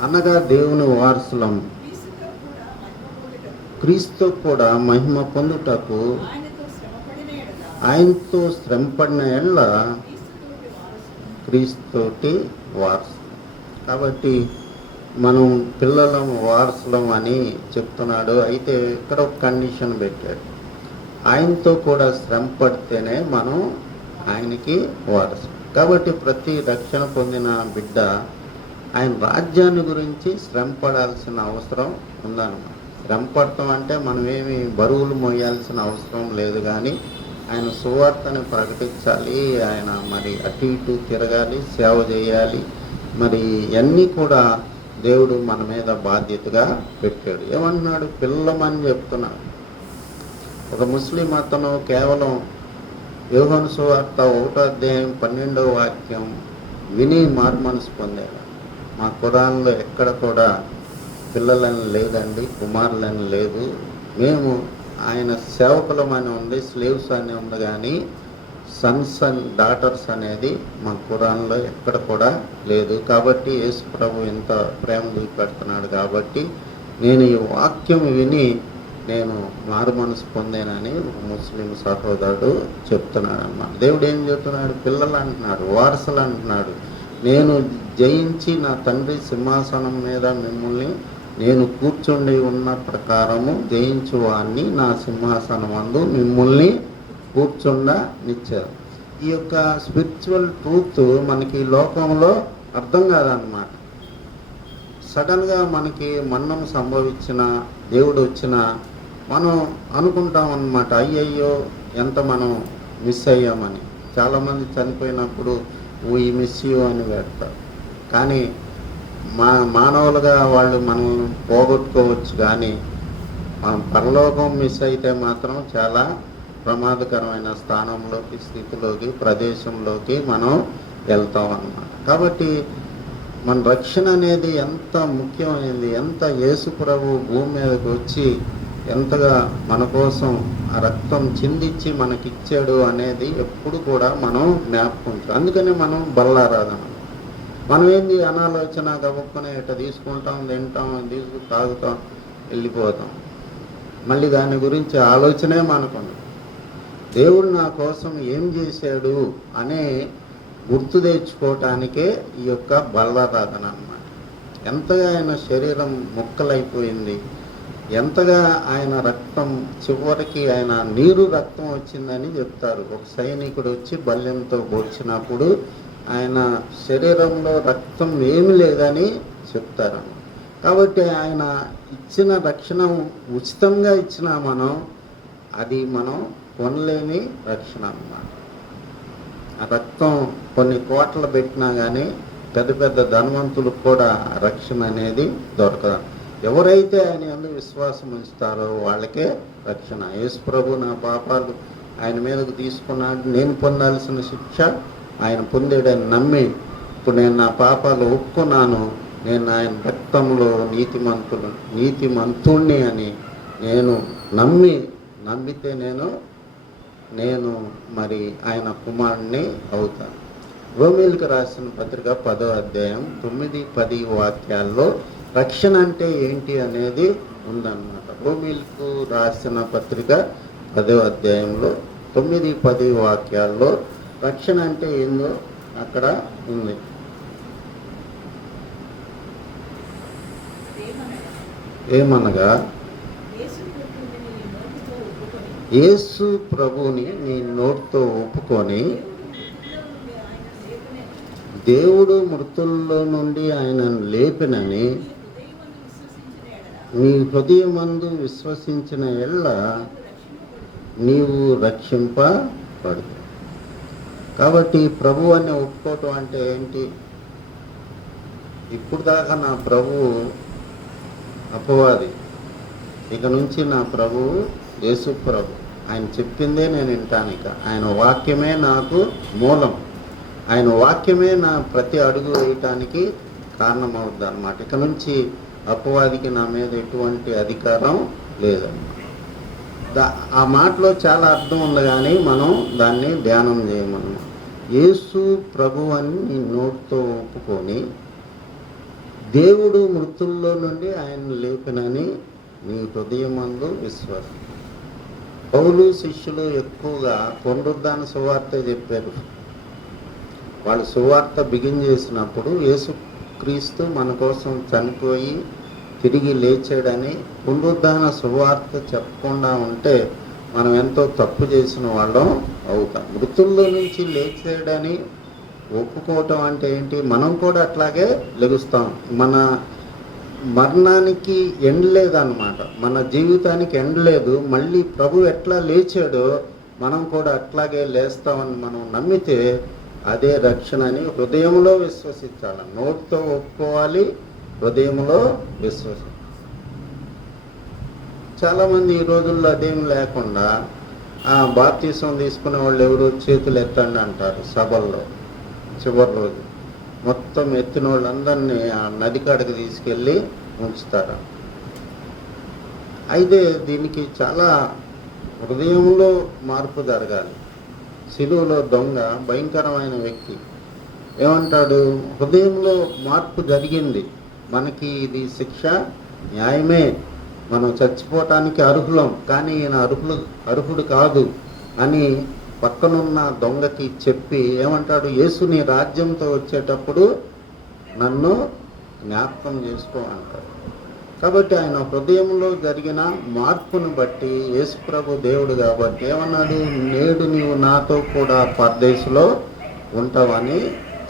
అనగా దేవుని వారసులం, క్రీస్తు కూడా మహిమ పొందుటకు ఆయనతో శ్రమపడిన ఎడల క్రీస్తుతోటి వారసులం. కాబట్టి మనం పిల్లలం వారసులం అని చెప్తున్నాడు. అయితే ఇక్కడ ఒక కండిషన్ పెట్టాడు, ఆయనతో కూడా శ్రమ పడితేనే మనం ఆయనకి వారసు. కాబట్టి ప్రతి రక్షణ పొందిన బిడ్డ ఆయన రాజ్యాన్ని గురించి శ్రమ పడాల్సిన అవసరం ఉందన్నమాట. శ్రమ పడతాం అంటే మనమేమి బరువులు మోయాల్సిన అవసరం లేదు, కానీ ఆయన సువార్తని ప్రకటించాలి, ఆయన మరి అటు ఇటు తిరగాలి, సేవ చేయాలి. మరి ఇవన్నీ కూడా దేవుడు మన మీద బాధ్యతగా పెట్టాడు. ఏమంటున్నాడు? పిల్లమని చెప్తున్నాడు. ఒక ముస్లిం అతను కేవలం యోహాను సువార్త 1వ అధ్యాయం 12వ వాక్యం విని మారుమనసు పొందాడు. మా ఖురాన్లో ఎక్కడ కూడా పిల్లలని లేదండి, కుమారులని లేదు, మేము ఆయన సేవకులమని ఉంది, స్లేవ్స్ అని ఉంది, కానీ సన్స్ అండ్ డాటర్స్ అనేది మా ఖురాన్లో ఎక్కడ కూడా లేదు. కాబట్టి యేసు ప్రభు ఇంత ప్రేమ చూపెడుతున్నాడు కాబట్టి నేను ఈ వాక్యం విని నేను మారు మనసు పొందానని ముస్లిం సహోదరుడు చెప్తున్నాడు అన్నమాట. దేవుడు ఏం చెప్తున్నాడు? పిల్లలు అంటున్నాడు, వారసులు అంటున్నాడు. నేను జయించి నా తండ్రి సింహాసనం మీద మిమ్మల్ని నేను కూర్చుండి ఉన్న ప్రకారము జయించు వాణ్ణి నా సింహాసనం అందు మిమ్మల్ని కూర్చుండనిచ్చారు. ఈ యొక్క స్పిరిచువల్ ట్రూత్ మనకి లోకంలో అర్థం కాదన్నమాట. సడన్గా మనకి మరణం సంభవించిన, దేవుడు వచ్చిన మనం అనుకుంటాం అన్నమాట, అయ్యయ్యో ఎంత మనం మిస్ అయ్యామని. చాలామంది చనిపోయినప్పుడు వీ మిస్ యూ అని పెడతారు, కానీ మానవులుగా వాళ్ళు మనల్ని పోగొట్టుకోవచ్చు, కానీ మనం పరలోకం మిస్ అయితే మాత్రం చాలా ప్రమాదకరమైన స్థానంలోకి, స్థితిలోకి, ప్రదేశంలోకి మనం వెళ్తాం అన్నమాట. కాబట్టి మన రక్షణ అనేది ఎంత ముఖ్యమైనది, ఎంత యేసు ప్రభు భూమి మీదకి వచ్చి ఎంతగా మన కోసం ఆ రక్తం చిందించి మనకిచ్చాడు అనేది ఎప్పుడు కూడా మనం జ్ఞాపకం. అందుకనే మనం బల్లారాధన, మనం ఏంది అనాలోచన గబుక్కునే ఇట్లా తీసుకుంటాం, తింటాం, తాగుతాం, వెళ్ళిపోతాం, మళ్ళీ దాని గురించి ఆలోచనే మనకుంది. దేవుడు నా కోసం ఏం చేశాడు అనే గుర్తు తెచ్చుకోవటానికే ఈ యొక్క బల్లారాధన అన్నమాట. ఎంతగా ఆయన శరీరం ముక్కలైపోయింది, ఎంతగా ఆయన రక్తం చివరికి ఆయన నీరు రక్తం వచ్చిందని చెప్తారు. ఒక సైనికుడు వచ్చి బల్యంతో పొడిచినప్పుడు ఆయన శరీరంలో రక్తం ఏమి లేదని చెప్తారు. కాబట్టి ఆయన ఇచ్చిన రక్షణ ఉచితంగా ఇచ్చిన మనం, అది మనం కొనలేని రక్షణ అన్నమాట. ఆ రక్తం కొన్ని కోట్లు పెట్టినా కానీ పెద్ద పెద్ద ధనవంతులకు కూడా రక్షణ అనేది దొరకదు. ఎవరైతే ఆయన యందు విశ్వాసం ఉంచుతారో వాళ్ళకే రక్షణ. యేసు ప్రభు నా పాపాలు ఆయన మీదకు తీసుకున్నాడు, నేను పొందాల్సిన శిక్ష ఆయన పొందాడని నమ్మి ఇప్పుడు నేను నా పాపాలు ఒప్పుకున్నాను, నేను ఆయన రక్తంలో నీతిమంతుణ్ణి అని నేను నమ్మితే నేను మరి ఆయన కుమారుణ్ణి అవుతాను. రోమీయులకు రాసిన పత్రిక 10వ అధ్యాయం 9-10 వాక్యాల్లో రక్షణ అంటే ఏంటి అనేది ఉందన్నమాట. రోమీయులకు రాసిన పత్రిక 10వ అధ్యాయంలో 9-10 వాక్యాల్లో రక్షణ అంటే ఏందో అక్కడ ఉంది. ఏమనగా యేసు ప్రభువుని నీ నోటితో ఒప్పుకొని దేవుడు మృతుల్లో నుండి ఆయనను లేపినని నీ హృదయమందు విశ్వసించిన ఎడల నీవు రక్షింపబడు. కాబట్టి ప్రభు అని ఒప్పుకోవటం అంటే ఏంటి? ఇప్పుడు దాకా నా ప్రభువు అపవాది, ఇక నుంచి నా ప్రభువు యేసు ప్రభు, ఆయన చెప్పిందే నేను వింటాను. ఇక ఆయన వాక్యమే నాకు మూలం, ఆయన వాక్యమే నా ప్రతి అడుగు వేయటానికి కారణమవుద్ది అన్నమాట. ఇక నుంచి అపవాదికి నా మీద ఎటువంటి అధికారం లేదన్నమాట. ఆ మాటలో చాలా అర్థం ఉంది, కానీ మనం దాన్ని ధ్యానం చేయమన్నమాట. యేసు ప్రభు అని నీ నోటితో ఒప్పుకొని దేవుడు మృతుల్లో నుండి ఆయన లేపినని నీ హృదయమందు విశ్వాసం. పౌలు శిష్యులు ఎక్కువగా పునరుద్ధాన సువార్త చెప్పారు. వాళ్ళు సువార్త బిగిన్ చేసినప్పుడు యేసుక్రీస్తు మన కోసం చనిపోయి తిరిగి లేచాడని పునరుద్ధాన సువార్త చెప్పకుండా ఉంటే మనం ఎంతో తప్పు చేసిన వాళ్ళం అవుతాం. మృతుల్లో నుంచి లేచాడని ఒప్పుకోవటం అంటే ఏంటి? మనం కూడా అట్లాగే లెగుస్తాం. మన మరణానికి ఎండ్ లేదన్నమాట, మన జీవితానికి ఎండ్ లేదు. మళ్ళీ ప్రభు ఎట్లా లేచాడో మనం కూడా అట్లాగే లేస్తామని మనం నమ్మితే అదే రక్షణ అని హృదయంలో విశ్వసించాలి. నోటితో ఒప్పుకోవాలి, హృదయంలో విశ్వసించాలి. చాలామంది ఈ రోజుల్లో అదేం లేకుండా బాప్తీసం తీసుకునే వాళ్ళు ఎవరు చేతులు ఎత్తండి అంటారు సభల్లో. చివరి రోజు మొత్తం ఎత్తిన వాళ్ళందరినీ ఆ నది కాడికి తీసుకెళ్ళి ఉంచుతారు. అయితే దీనికి చాలా హృదయంలో మార్పు జరగాలి. సిలువలో దొంగ భయంకరమైన వ్యక్తి ఏమంటాడు? హృదయంలో మార్పు జరిగింది, మనకి ఇది శిక్ష న్యాయమే, మనం చచ్చిపోవటానికి అర్హులం, కానీ ఈయన అర్హుడు కాదు అని పక్కనున్న దొంగకి చెప్పి ఏమంటాడు? యేసు నీ రాజ్యంతో వచ్చేటప్పుడు నన్ను జ్ఞాపకం చేసుకో అంటాడు. కాబట్టి ఆయన హృదయంలో జరిగిన మార్పును బట్టి యేసు ప్రభు దేవుడు కాబట్టి ఏమన్నాడు? నేడు నీవు నాతో కూడా పరదేశంలో ఉంటావని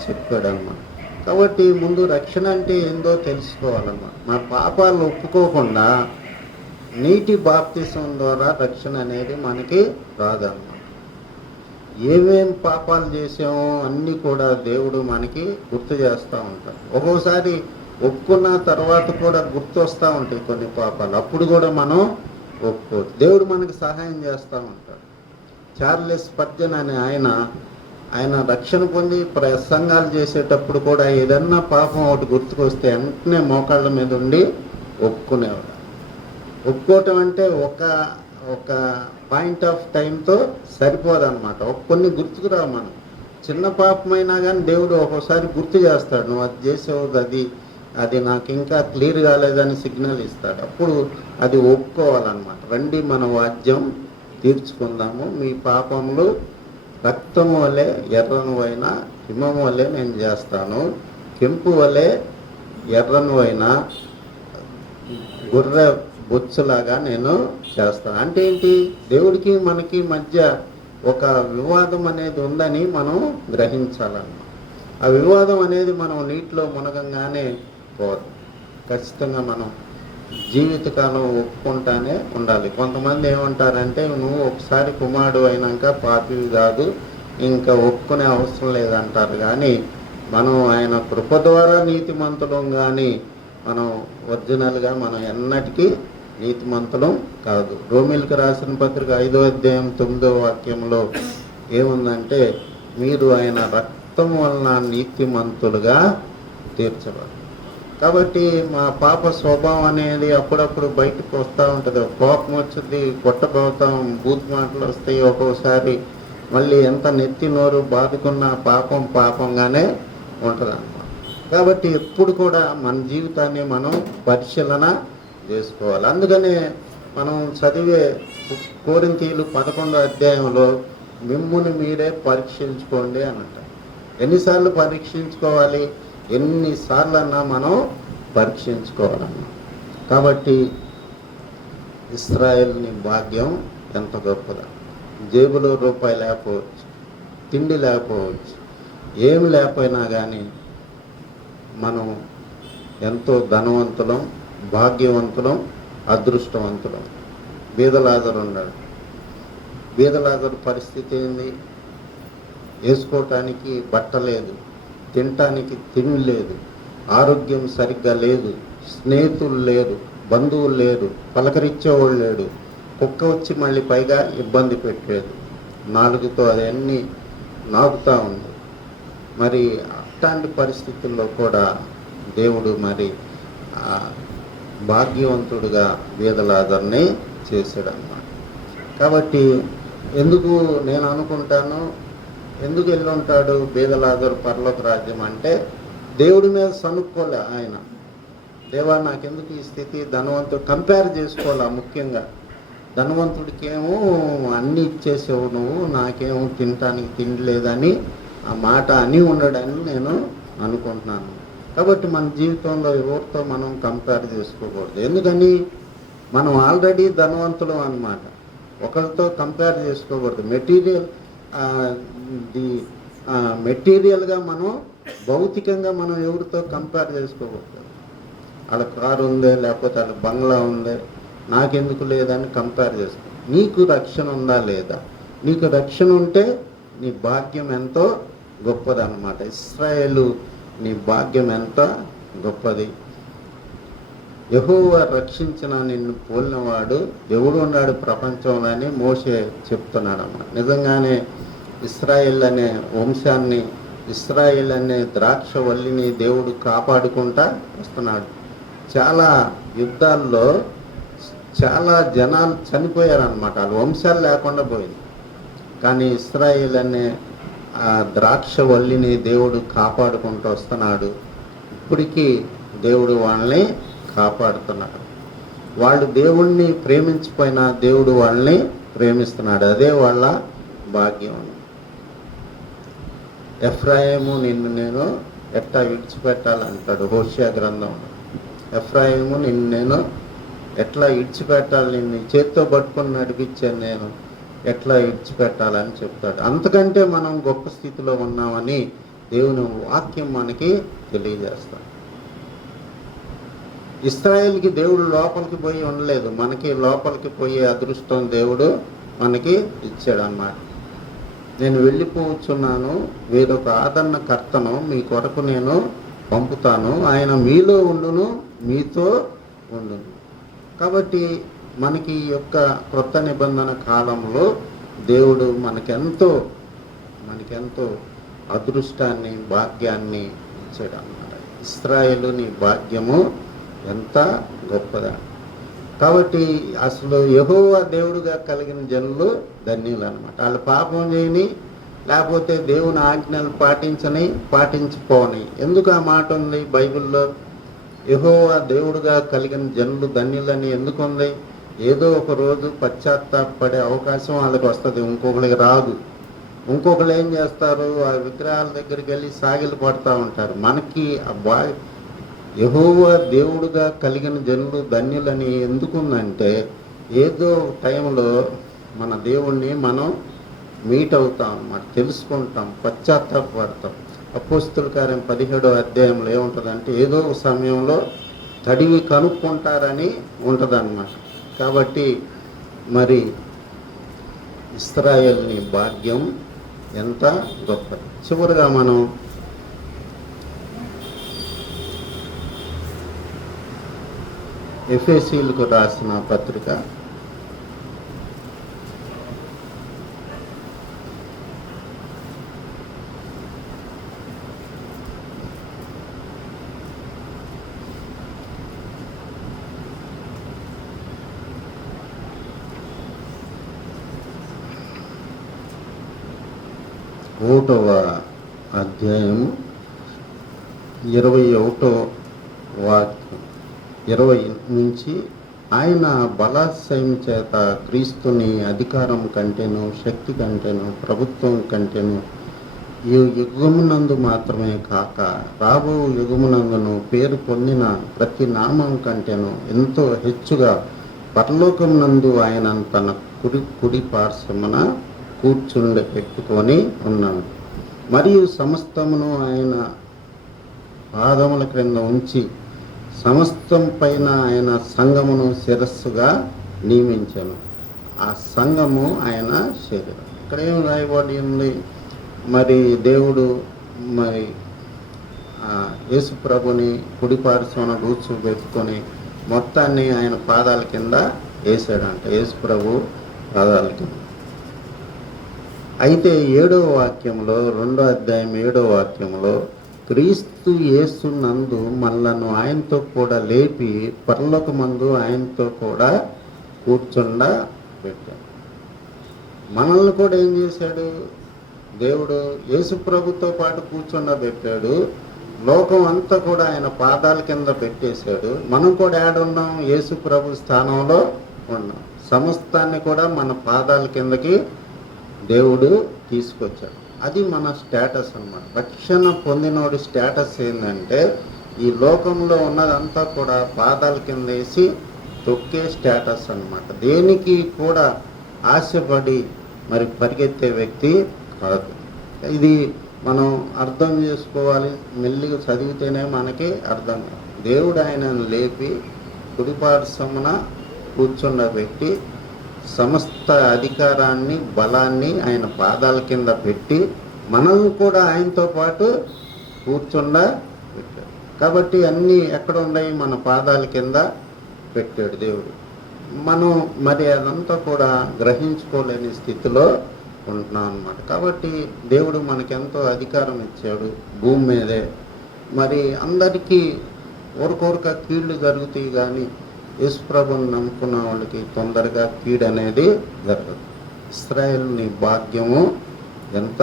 చెప్పాడన్నమాట. కాబట్టి ముందు రక్షణ అంటే ఏందో తెలుసుకోవాలన్నమాట. మన పాపాలు ఒప్పుకోకుండా నీటి బాప్తిసం ద్వారా రక్షణ అనేది మనకి రాదన్నమాట. ఏమేం పాపాలు చేసామో అన్నీ కూడా దేవుడు మనకి గుర్తు చేస్తూ ఉంటాడు. ఒక్కోసారి ఒప్పుకున్న తర్వాత కూడా గుర్తు వస్తూ ఉంటాయి కొన్ని పాపాలు, అప్పుడు కూడా మనం ఒప్పుకోవచ్చు. దేవుడు మనకి సహాయం చేస్తూ ఉంటాడు. చార్లెస్ స్పర్జన్ అనే ఆయన రక్షణ పొంది ప్రసంగాలు చేసేటప్పుడు కూడా ఏదన్నా పాపం ఒకటి గుర్తుకొస్తే వెంటనే మోకాళ్ళ మీద ఉండి ఒప్పుకునేవాడు. ఒప్పుకోవటం అంటే ఒక పాయింట్ ఆఫ్ టైంతో సరిపోదన్నమాట. కొన్ని గుర్తుకురావు. మనం చిన్న పాపమైనా కానీ దేవుడు ఒక్కోసారి గుర్తు చేస్తాడు, నువ్వు అది చేసావు, అది నాకు ఇంకా క్లియర్ కాలేదని సిగ్నల్ ఇస్తాడు. అప్పుడు అది ఒప్పుకోవాలన్నమాట. రండి మన వాద్యం తీర్చుకుందాము, మీ పాపములు రక్తము వలె ఎర్రను అయినా హిమము వలె నేను చేస్తాను, కెంపు వలె ఎర్రను అయినా గుర్రె బొచ్చులాగా నేను చేస్తాను. అంటే ఏంటి? దేవుడికి మనకి మధ్య ఒక వివాదం అనేది ఉందని మనం గ్రహించాలన్నమాట. ఆ వివాదం అనేది మనం నీటిలో మునగంగానే పోదు. ఖచ్చితంగా మనం జీవితకాలం ఒప్పుకుంటానే ఉండాలి. కొంతమంది ఏమంటారంటే నువ్వు ఒకసారి కుమారుడు అయినాక పాపివి కాదు, ఇంకా ఒప్పుకునే అవసరం లేదంటారు. కానీ మనం ఆయన కృప ద్వారా నీతిమంతులం, కానీ మనం ఒరిజినల్గా మనం ఎన్నటికీ నీతిమంతులం కాదు. రోమీలకు రాసిన పత్రిక 5వ అధ్యాయం 9వ వాక్యంలో ఏముందంటే, మీరు ఆయన రక్తం వలన నీతిమంతులుగా తీర్చబడతారు. కాబట్టి మా పాప స్వభావం అనేది అప్పుడప్పుడు బయటకు వస్తూ ఉంటుంది. కోపం వచ్చింది, కొట్టబోతాం, బూత్ మాటలు వస్తాయి. ఒక్కోసారి మళ్ళీ ఎంత నెత్తి నోరు బాదుకున్న పాపంగానే ఉంటుంది అన్నమాట. కాబట్టి ఎప్పుడు కూడా మన జీవితాన్ని మనం పరిశీలన చేసుకోవాలి. అందుకనే మనం చదివే కొరింథీయులు 11వ అధ్యాయంలో మిమ్ముని మీరే పరీక్షించుకోండి అని అంటారు. ఎన్నిసార్లు పరీక్షించుకోవాలి? ఎన్నిసార్లు అన్నా మనం పరీక్షించుకోవాలన్నా. కాబట్టి ఇశ్రాయేలుని భాగ్యం ఎంత గొప్పదా. జేబులో రూపాయి లేకపోవచ్చు, తిండి లేకపోవచ్చు, ఏమి లేకపోయినా కానీ మనం ఎంతో ధనవంతులం, భాగ్యవంతులం, అదృష్టవంతులం. బీదలాజరు ఉన్నాడు. బీదలాజరు పరిస్థితి ఏంది? వేసుకోవటానికి బట్ట లేదు, తినటానికి తిండి లేదు, ఆరోగ్యం సరిగ్గా లేదు, స్నేహితులు లేరు, బంధువులు లేరు, పలకరించేవాళ్ళు లేడు, కుక్క వచ్చి మళ్ళీ పైగా ఇబ్బంది పెట్టేది, నాలుగుతో అదన్నీ నాకుతూ ఉంది. మరి అట్లాంటి పరిస్థితుల్లో కూడా దేవుడు మరి భాగ్యవంతుడుగా బీదలాజర్ని చేశాడన్నమాట. కాబట్టి ఎందుకు నేను అనుకుంటాను, ఎందుకు వెళ్ళి ఉంటాడు బీదలాజరు పరలోక రాజ్యం అంటే, దేవుడి మీద సనుక్కోలే ఆయన. దేవా నాకెందుకు ఈ స్థితి, ధనవంతుడు కంపేర్ చేసుకోవాలా. ముఖ్యంగా ధనవంతుడికేమో అన్నీ ఇచ్చేసావు నువ్వు, నాకేమో తినటానికి తిండి లేదని ఆ మాట అని ఉండడని నేను అనుకుంటున్నాను. కాబట్టి మన జీవితంలో ఎవరితో మనం కంపేర్ చేసుకోకూడదు. ఎందుకని మనం ఆల్రెడీ ధనవంతులం అన్నమాట. ఒకరితో కంపేర్ చేసుకోకూడదు. మెటీరియల్గా మనం భౌతికంగా మనం ఎవరితో కంపేర్ చేసుకోకూడదు. వాళ్ళ కారు ఉందే, లేకపోతే వాళ్ళ బంగ్లా ఉందే, నాకెందుకు లేదని కంపేర్ చేసుకో. నీకు రక్షణ ఉందా లేదా? నీకు రక్షణ ఉంటే నీ భాగ్యం ఎంతో గొప్పదన్నమాట. ఇశ్రాయేలు నీ భాగ్యం ఎంత గొప్పది. యెహోవా రక్షించిన నిన్ను పోలినవాడు ఎవడు ఉన్నాడు ప్రపంచంలో అని మోషే చెప్తున్నాడన్నమాట. నిజంగానే ఇశ్రాయేల్ అనే వంశాన్ని, ఇశ్రాయేల్ అనే ద్రాక్ష వల్లిని దేవుడు కాపాడుకుంటా వస్తున్నాడు. చాలా యుద్ధాల్లో చాలా జనాలు చనిపోయారనమాట. వాళ్ళ వంశాలు లేకుండా పోయింది. కానీ ఇశ్రాయేల్ అనే ఆ ద్రాక్ష వల్లిని దేవుడు కాపాడుకుంటూ వస్తున్నాడు. ఇప్పటికీ దేవుడు వాళ్ళని కాపాడుతున్నాడు. వాళ్ళు దేవుణ్ణి ప్రేమించిపోయినా దేవుడు వాళ్ళని ప్రేమిస్తున్నాడు. అదే వాళ్ళ భాగ్యం. ఎఫ్రాయిము నిన్ను నేను ఎట్టా విడిచిపెట్టాలంటాడు హోషేయ గ్రంథంలో. ఎఫ్రాయిము నిన్ను నేను ఎట్లా విడిచిపెట్టాలి, నిన్ను చేత్తో పట్టుకొని నడిపించాను నేను, ఎట్లా విడిచిపెట్టాలని చెప్తాడు. అంతకంటే మనం గొప్ప స్థితిలో ఉన్నామని దేవుని వాక్యం మనకి తెలియజేస్తాం. ఇశ్రాయేల్కి దేవుడు లోపలికి పోయి ఉండలేదు, మనకి లోపలికి పోయే అదృష్టం దేవుడు మనకి ఇచ్చాడు అన్నమాట. నేను వెళ్ళిపోవచ్చున్నాను, వేరొక ఆదరణకర్తను మీ కొరకు నేను పంపుతాను, ఆయన మీలో ఉండును, మీతో ఉండును. కాబట్టి మనకి ఈ యొక్క కొత్త నిబంధన కాలంలో దేవుడు మనకెంతో అదృష్టాన్ని, భాగ్యాన్ని ఇచ్చాడు అన్నమాట. ఇశ్రాయేలు నీ భాగ్యము ఎంత గొప్పదా. కాబట్టి అసలు యెహోవా దేవుడుగా కలిగిన జనులు ధన్యులు అన్నమాట. వాళ్ళు పాపం చేయని, లేకపోతే దేవుని ఆజ్ఞలు పాటించిపోని. ఎందుకు ఆ మాట ఉంది బైబిల్లో? యెహోవా దేవుడుగా కలిగిన జనులు ధన్యులని ఎందుకు ఉంది? ఏదో ఒక రోజు పశ్చాత్తాపడే అవకాశం వాళ్ళకి వస్తుంది, ఇంకొకరికి రాదు. ఇంకొకరు ఏం చేస్తారు, ఆ విగ్రహాల దగ్గరికి వెళ్ళి సాగిలు పడుతూ ఉంటారు. మనకి ఆ యెహోవా దేవుడుగా కలిగిన జనులు ధన్యులని ఎందుకుందంటే, ఏదో టైంలో మన దేవుణ్ణి మనం మీట్ అవుతాం అన్నమాట, తెలుసుకుంటాం, పశ్చాత్తాపడతాం. అపోస్తలుల కార్యం 17వ అధ్యాయంలో ఏముంటుందంటే, ఏదో ఒక సమయంలో తడివి కనుక్కుంటారని ఉంటుందన్నమాట. కాబట్టి మరి ఇశ్రాయేలుని భాగ్యం ఎంత గొప్పది. చివరిగా మనం ఎఫెసీయులకు రాసిన పత్రిక 1వ అధ్యాయము 21వ వాక్యం 20 నుంచి, ఆయన బలాశయం చేత క్రీస్తుని అధికారం కంటేను, శక్తి కంటేను, ప్రభుత్వం కంటేను ఈ యుగమునందు మాత్రమే కాక రాబో యుగమునందును పేరు పొందిన ప్రతి నామం కంటేను ఎంతో హెచ్చుగా పరలోకమునందు ఆయన తన కుడి పార్శ్వమున పెట్టుకొని ఉన్నాడు. మరియు సమస్తమును ఆయన పాదముల క్రింద ఉంచి సమస్తం పైన ఆయన సంఘమును శిరస్సుగా నియమించాను. ఆ సంఘము ఆయన శరీరం. ఇక్కడ ఏం రాయబడి ఉంది? మరి దేవుడు మరి యేసు ప్రభుని కుడి పార్శ్వన కూర్చోబెట్టుకొని మొత్తాన్ని ఆయన పాదాల కింద వేసాడంట, యేసు ప్రభు పాదాల కింద. అయితే 7వ వాక్యంలో, 2వ అధ్యాయం 7వ వాక్యంలో, క్రీస్తు యేసు నందు మనలను ఆయనతో కూడా లేపి పరలోకమందు ఆయనతో కూడా కూర్చుండబెట్టాడు. మనల్ని కూడా ఏం చేశాడు? దేవుడు యేసు ప్రభుతో పాటు కూర్చుండబెట్టాడు. లోకం అంతా కూడా ఆయన పాదాల కింద పెట్టేశాడు. మనం కూడా ఏడున్నాం? యేసు ప్రభు స్థానంలో ఉన్నాం. సమస్తాన్ని కూడా మన పాదాల కిందకి దేవుడు తీసుకొచ్చాడు. అది మన స్టేటస్ అన్నమాట. రక్షణ పొందినోడి స్టేటస్ ఏంటంటే ఈ లోకంలో ఉన్నదంతా కూడా పాదాల కింద వేసి తొక్కే స్టేటస్ అన్నమాట. దేనికి కూడా ఆశపడి మరి పరిగెత్తే వ్యక్తి కాదు. ఇది మనం అర్థం చేసుకోవాలి. మెల్లిగా చదివితేనే మనకి అర్థం. దేవుడు ఆయనను లేపి కుడిపార్శ్వమున కూర్చుండబెట్టి సమస్త అధికారాన్ని, బలాన్ని ఆయన పాదాల కింద పెట్టి మనల్ని కూడా ఆయనతో పాటు కూర్చుండబెట్టాడు. కాబట్టి అన్నీ ఎక్కడ ఉన్నాయి? మన పాదాల కింద పెట్టాడు దేవుడు. మనం మరి అదంతా కూడా గ్రహించుకోలేని స్థితిలో ఉంటున్నాం అన్నమాట. కాబట్టి దేవుడు మనకెంతో అధికారం ఇచ్చాడు భూమి మీదే. మరి అందరికీ ఊరకొరక కీళ్ళు జరుగుతాయి, కానీ యేసు ప్రభుని నమ్ముకున్న వాళ్ళకి తొందరగా కీడు అనేది జరగదు. ఇశ్రాయేలుని భాగ్యము ఎంత!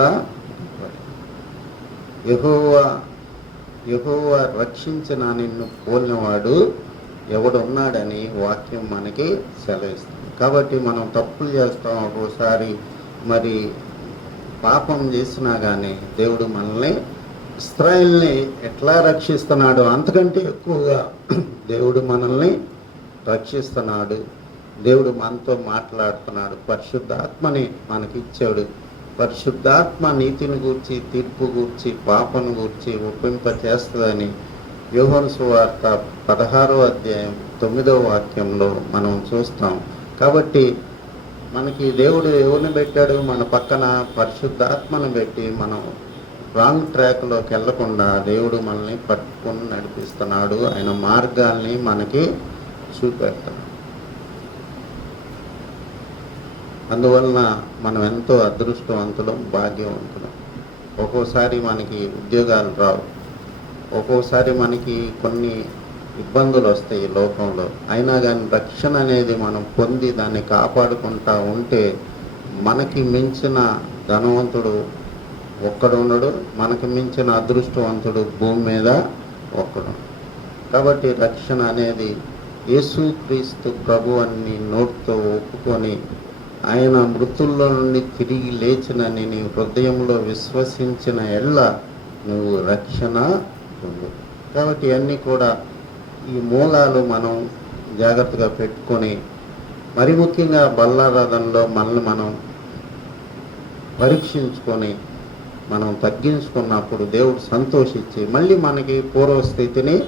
యెహోవా రక్షించిన నిన్ను పోలినవాడు ఎవడున్నాడని వాక్యం మనకి సెలవిస్తుంది. కాబట్టి మనం తప్పులు చేస్తాం, ఒక్కోసారి మరి పాపం చేసినా కానీ దేవుడు మనల్ని, ఇశ్రాయేలుని ఎట్లా రక్షిస్తున్నాడు అంతకంటే ఎక్కువగా దేవుడు మనల్ని రక్షిస్తున్నాడు. దేవుడు మనతో మాట్లాడుతున్నాడు. పరిశుద్ధాత్మని మనకి ఇచ్చాడు. పరిశుద్ధాత్మ నీతిని గూర్చి, తీర్పు గూర్చి, పాపను గూర్చి ఒప్పింప చేస్తుందని యోహాను సువార్త 16వ అధ్యాయం 9వ వాక్యంలో మనం చూస్తాం. కాబట్టి మనకి దేవుడు ఎవరిని పెట్టాడు? మన పక్కన పరిశుద్ధాత్మను పెట్టి మనం రాంగ్ ట్రాక్లోకి వెళ్లకుండా దేవుడు మనల్ని పట్టుకొని నడిపిస్తున్నాడు. ఆయన మార్గాల్ని మనకి చూపెడతాడు. అందువలన మనం ఎంతో అదృష్టవంతులం, భాగ్యవంతులం. ఒక్కోసారి మనకి ఉద్యోగాలు రావు, ఒక్కోసారి మనకి కొన్ని ఇబ్బందులు వస్తాయి లోకంలో. అయినా కానీ రక్షణ అనేది మనం పొంది దాన్ని కాపాడుకుంటా ఉంటే మనకి మించిన ధనవంతుడు ఒక్కడున్నాడు, మనకి మించిన అదృష్టవంతుడు భూమి మీద ఒక్కడు. కాబట్టి రక్షణ అనేది యేసుక్రీస్తు ప్రభు అని నోటితో ఒప్పుకొని ఆయన మృతుల్లో నుండి తిరిగి లేచినని నీ హృదయంలో విశ్వసించిన ఎడల నువ్వు రక్షణ పొందు. కాబట్టి ఇవన్నీ కూడా ఈ మూలాలు మనం జాగ్రత్తగా పెట్టుకొని, మరి ముఖ్యంగా బల్లారాధనలో మనల్ని మనం పరీక్షించుకొని మనం తగ్గించుకున్నప్పుడు దేవుడు సంతోషించి మళ్ళీ మనకి పూర్వస్థితిని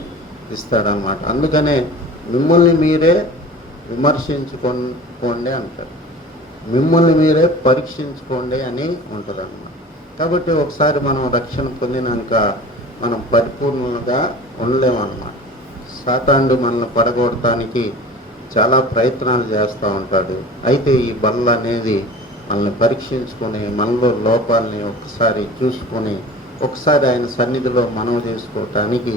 ఇస్తాడనమాట. అందుకనే మిమ్మల్ని మీరే విమర్శించుకోండి అంటారు, మిమ్మల్ని మీరే పరీక్షించుకోండి అని ఉంటుంది అన్నమాట. కాబట్టి ఒకసారి మనం రక్షణ పొందినాక మనం పరిపూర్ణంగా ఉండలేమన్నమాట. సాతానుడు మనల్ని పడగొడటానికి చాలా ప్రయత్నాలు చేస్తూ ఉంటాడు. అయితే ఈ బల్ల అనేది మనల్ని పరీక్షించుకొని మనలో లోపాలని ఒకసారి చూసుకొని ఒకసారి ఆయన సన్నిధిలో మనవి చేసుకోవటానికి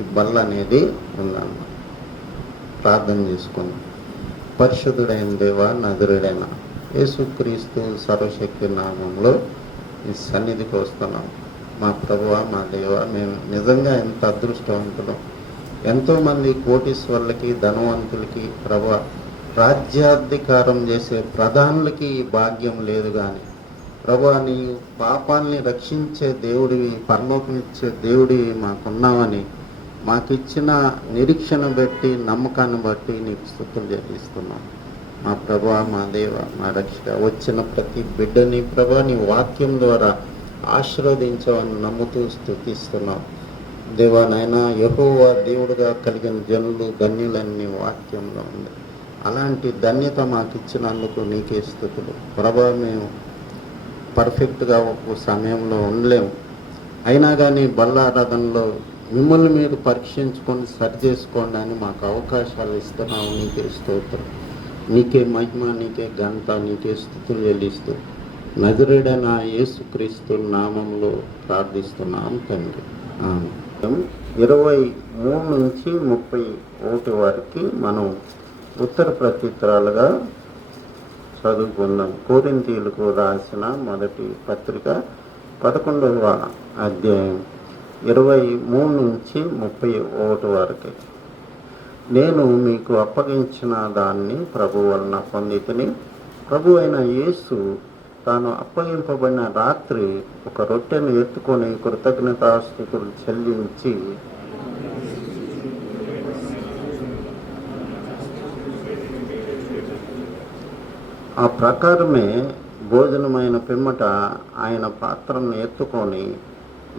ఈ బల్ల అనేది ఉందన్నమాట. ప్రార్థన చేసుకొని, పరిశుద్ధుడైన దేవ, నజరుడైన యేసుక్రీస్తు సర్వశక్తి నామంలో ఈ సన్నిధికి వస్తున్నాం. మా ప్రభువా, మా దేవ, మేము నిజంగా ఎంత అదృష్టవంతులం. ఎంతోమంది కోటీశ్వర్లకి, ధనవంతులకి, ప్రభువా, రాజ్యాధికారం చేసే ప్రధానులకి ఈ భాగ్యం లేదు. కానీ ప్రభువా, నీ పాపాల్ని రక్షించే దేవుడివి, పరలోకమిచ్చే దేవుడివి మాకున్నావని మాకిచ్చిన నిరీక్షణ బట్టి, నమ్మకాన్ని బట్టి నీకు స్తుతులు చెల్లిస్తున్నాం. మా ప్రభువా, మా దేవ, మా రక్షక, వచ్చిన ప్రతి బిడ్డని ప్రభువా నీ వాక్యం ద్వారా ఆశీర్వదించవని నమ్ముతూ స్తుతిస్తున్నాం. దేవా నాయనా, యెహోవా దేవుడుగా కలిగిన జనులు ధన్యులన్నీ వాక్యంలో ఉంది. అలాంటి ధన్యత మాకు ఇచ్చినందుకు నీకే స్తుతులు. ప్రభా, మేము పర్ఫెక్ట్గా ఒక సమయంలో ఉండలేము. అయినా కానీ బల్లారాధనలో మిమ్మల్ని మీరు పరీక్షించుకొని సరి చేసుకోండి అని మాకు అవకాశాలు ఇస్తున్నావు. నీకే స్తోత్రం, నీకే మహిమ, నీకే ఘనత, నీకే స్తుతులు చెల్లిస్తూ నజరేయుడైన యేసుక్రీస్తు నామంలో ప్రార్థిస్తున్నాం తండ్రి. 23 నుంచి 31 వరకు మనం ఉత్తర ప్రత్యుత్తరాలుగా చదువుకుందాం. కొరింథీయులకు రాసిన మొదటి పత్రిక 11వ అధ్యాయం 23 నుంచి 31 వరకు. నేను మీకు అప్పగించిన దాన్ని ప్రభు వలన పొందితిని. ప్రభు అయిన యేసు తాను అప్పగింపబడిన రాత్రి ఒక రొట్టెను ఎత్తుకొని కృతజ్ఞతాస్తుతులు చెల్లించి ఆ ప్రకారమే భోజనమైన పిమ్మట ఆయన పాత్రను ఎత్తుకొని,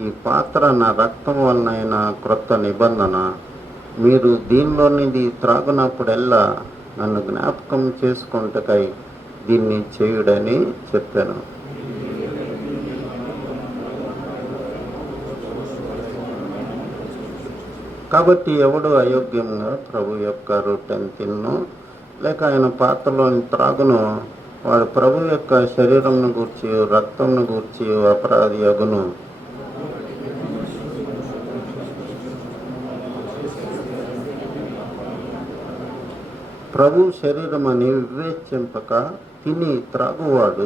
ఈ పాత్ర నా రక్తం వలనైన క్రొత్త నిబంధన, మీరు దీనిలోనిది త్రాగునప్పుడల్లా నన్ను జ్ఞాపకం చేసుకొనుటకై దీన్ని చేయుడని చెప్పాను. కాబట్టి ఎవడు అయోగ్యంగా ప్రభు యొక్క రొట్టెను తిన్నో లేక ఆయన పాత్రలోని త్రాగును, వాడు ప్రభు యొక్క శరీరంను గూర్చి రక్తంను గూర్చి అపరాధి అగును. ప్రభు శరీరమని వివేచింపక తిని త్రాగువాడు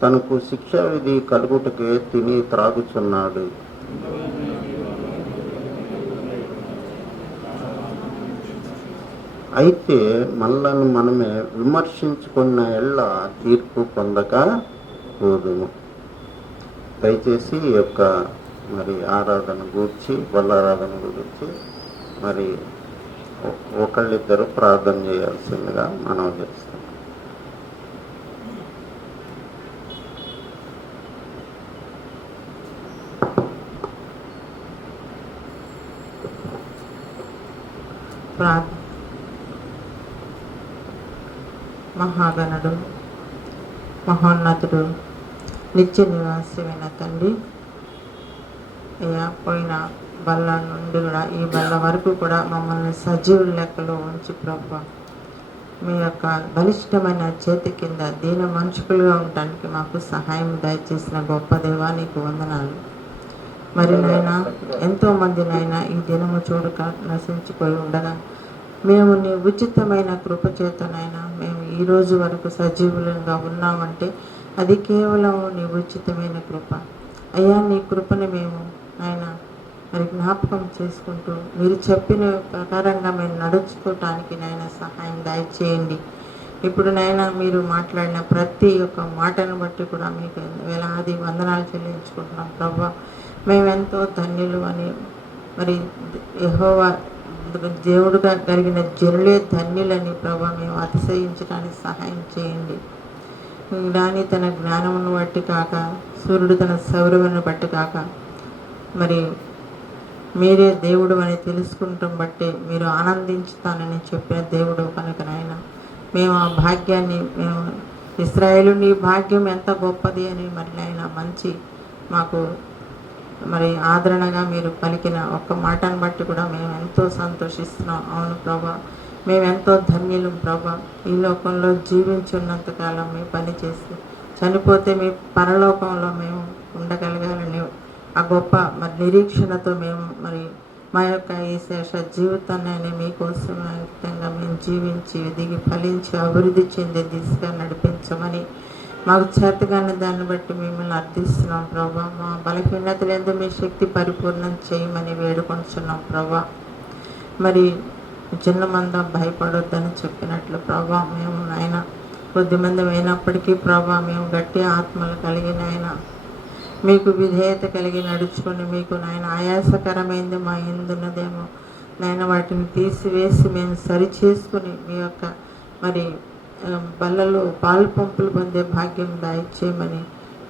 తనకు శిక్షావిధి కలుగుటకే తిని త్రాగుచున్నాడు. అయితే మనలను మనమే విమర్శించుకున్న ఎళ్ళ తీర్పు పొందక పోదుము. దయచేసి ఈ యొక్క మరి ఆరాధన గూర్చి, బల్లారాధన గురించి మరి ఒకళ్ళిద్దరు ప్రార్థన చేయాల్సిందిగా మనం చేస్తాం. మహాగణుడు, మహోన్నతుడు, నిత్య నివాసమైన తండ్రి, అయ్యా, పోయిన బల్ల నుండి కూడా ఈ బల్ల వరకు కూడా మమ్మల్ని సజీవుల లెక్కలో ఉంచి ప్రభు మీ యొక్క బలిష్టమైన చేతి కింద దీన మనుషులుగా ఉండటానికి మాకు సహాయం దయచేసిన గొప్ప దేవా నీకు వందనాలు. మరి నాయన, ఎంతోమంది నాయన ఈ దినము చూడక నశించిపోయి ఉండగా మేము నీ ఉచితమైన కృపచేతనైనా మేము ఈ రోజు వరకు సజీవులంగా ఉన్నామంటే అది కేవలం నీ ఉచితమైన కృప. అయ్యా, నీ కృపను మేము ఆయన మరి జ్ఞాపకం చేసుకుంటూ మీరు చెప్పిన ప్రకారంగా మేము నడుచుకోవటానికి నాయన సహాయం దయచేయండి. ఇప్పుడు నాయన మీరు మాట్లాడిన ప్రతి ఒక్క మాటను బట్టి కూడా మీకు వేలాది వందనాలు చెల్లించుకుంటున్నాం ప్రభా. మేమెంతో ధన్యులు అని, మరి యెహోవా దేవుడుగా కలిగిన జనులే ధన్యులని ప్రభా మేము అతిశయించడానికి సహాయం చేయండి. జ్ఞాని తన జ్ఞానమును బట్టి కాక, సూర్యుడు తన సౌరవును బట్టి కాక, మరి మీరే దేవుడు అని తెలుసుకుంటాం బట్టి మీరు ఆనందించుతానని చెప్పిన దేవుడు కనుక నాయన మేము ఆ భాగ్యాన్ని మేము ఇశ్రాయేలు నీ భాగ్యం ఎంత గొప్పది అని మరి నాయన మంచి మాకు మరి ఆదరణగా మీరు పలికిన ఒక్క మాటను బట్టి కూడా మేము ఎంతో సంతోషిస్తున్నాం. అవును ప్రభా, మేమెంతో ధన్యులం ప్రభా. ఈ లోకంలో జీవించున్నంతకాలం మీ పని చేసి చనిపోతే మీ పరలోకంలో మేము ఉండగలగాలని ఆ గొప్ప మరి నిరీక్షణతో మేము మరి మా యొక్క ఈ శేష జీవితాన్ని మీకోసం అంకితంగా మేము జీవించి ఎదిగి ఫలించి అభివృద్ధి చెందే దిశగా నడిపించమని మాకు చేతగానే దాన్ని బట్టి మిమ్మల్ని అర్థిస్తున్నాం ప్రభా. మా బలహీనతలందు మీ శక్తి పరిపూర్ణం చేయమని వేడుకొంటున్నాం ప్రభా. మరి చిన్న మంద భయపడొద్దని చెప్పినట్లు ప్రభా, మేము ఆయన కొద్దిమంది అయినప్పటికీ ప్రభా మేము గట్టి ఆత్మలు కలిగిన ఆయన మీకు విధేయత కలిగి నడుచుకొని మీకు నాయన ఆయాసకరమైంది మా ఎందున్నదేమో నాయన వాటిని తీసివేసి మేము సరి చేసుకుని మీ యొక్క మరి బల్లలో పాలు పంపులు పొందే భాగ్యం దయచేయమని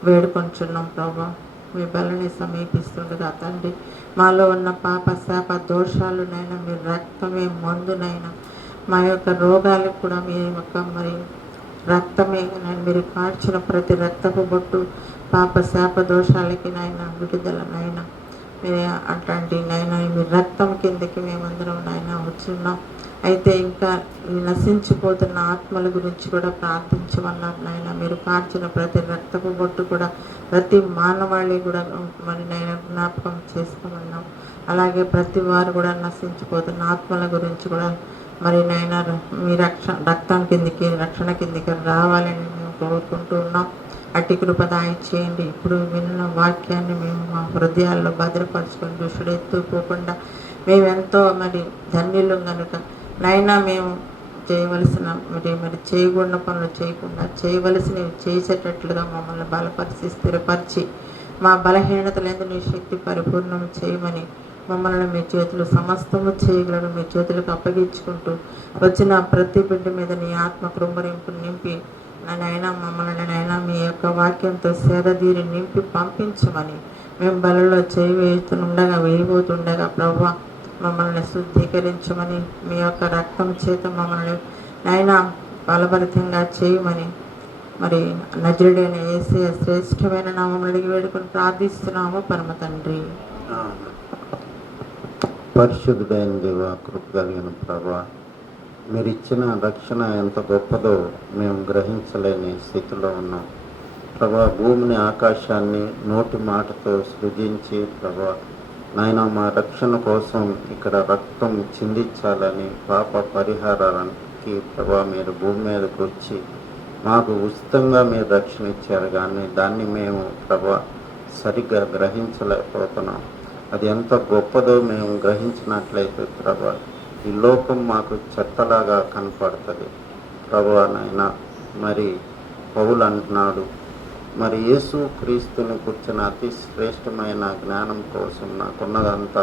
వేడుకొంచున్నాం ప్రభా. మీ బలని సమీపిస్తుండగా తండ్రి మాలో ఉన్న పాప శాప దోషాలు నైనా మీ రక్తమే మందునైనా మా యొక్క రోగాలకు కూడా మీ యొక్క మరి రక్తమే మీరు కార్చిన ప్రతి రక్తపు బొట్టు పాప శాప దోషాలకి నాయన విడుదలనైనా మీరు అట్లాంటి నాయన మీ రక్తం కిందకి మేమందరం నాయన వచ్చున్నాం. అయితే ఇంకా ఈ నశించిపోతున్న ఆత్మల గురించి కూడా ప్రార్థించమన్నారు నాయన. మీరు కార్చిన ప్రతి రక్తపు బొట్టు కూడా ప్రతి మానవాళి కూడా మరి నాయన జ్ఞాపకం చేసుకోమన్నాం. అలాగే ప్రతి వారు కూడా నశించిపోతున్న ఆత్మల గురించి కూడా మరి నాయన మీ రక్తం కిందికి రక్షణ కిందికి రావాలని మేము కోరుకుంటూ ఉన్నాం. అట్టి కృప దయచేయండి. ఇప్పుడు విన్న వాక్యాన్ని మేము మా హృదయాల్లో భద్రపరచుకొని దుష్టుడు ఎత్తుకోకుండా మేమెంతో మరి ధన్యులు కనుక నైనా మేము చేయవలసిన మరి చేయకూడని పనులు చేయకుండా చేయవలసినవి చేసేటట్లుగా మమ్మల్ని బలపరిచి స్థిరపరిచి మా బలహీనతలందు నీ శక్తి పరిపూర్ణం చేయమని మమ్మల్ని మీ చేతులు సమస్తము చేయగలను మీ చేతులకు అప్పగించుకుంటూ వచ్చిన ప్రతి బిడ్డ మీద నీ ఆత్మ కృంభరింపు నింపి నైనా మమ్మల్ని నైనా మీ యొక్క వాక్యంతో సేదదీరి నింపి పంపించమని మేము బలలో చేయి వేయబోతుండగా ప్రభువా మమ్మల్ని శుద్ధీకరించమని మీ యొక్క రక్తం చేత మమ్మల్ని నైనా బలభరితంగా చేయమని మరి నజరుడైన యేసయ్య శ్రేష్టమైన నామమున అడిగి వేడుకొని ప్రార్థిస్తున్నాము పరమ తండ్రి. పరిశుద్ధుడైన దేవ, కృప కలిగిన ప్రభా, మీరు ఇచ్చిన రక్షణ ఎంత గొప్పదో మేము గ్రహించలేని స్థితిలో ఉన్నాం ప్రభా. భూమిని ఆకాశాన్ని నోటి మాటతో సృజించి ప్రభా నాయన మా రక్షణ కోసం ఇక్కడ రక్తం చిందించాలని పాప పరిహారానికి ప్రభా మీరు భూమి మీదకి వచ్చి మాకు ఉచితంగా మీరు రక్షణ ఇచ్చారు. కానీ దాన్ని మేము ప్రభా సరిగ్గా గ్రహించలేకపోతున్నాం. అది ఎంత గొప్పదో మేము గ్రహించినట్లయితే ప్రభా ఈ లోకం మాకు చెత్తలాగా కనపడుతుంది ప్రభా. నాయన మరి పౌలు అంటున్నాడు, మరి యేసు క్రీస్తుని కూర్చున్న అతి శ్రేష్టమైన జ్ఞానం కోసం నాకున్నదంతా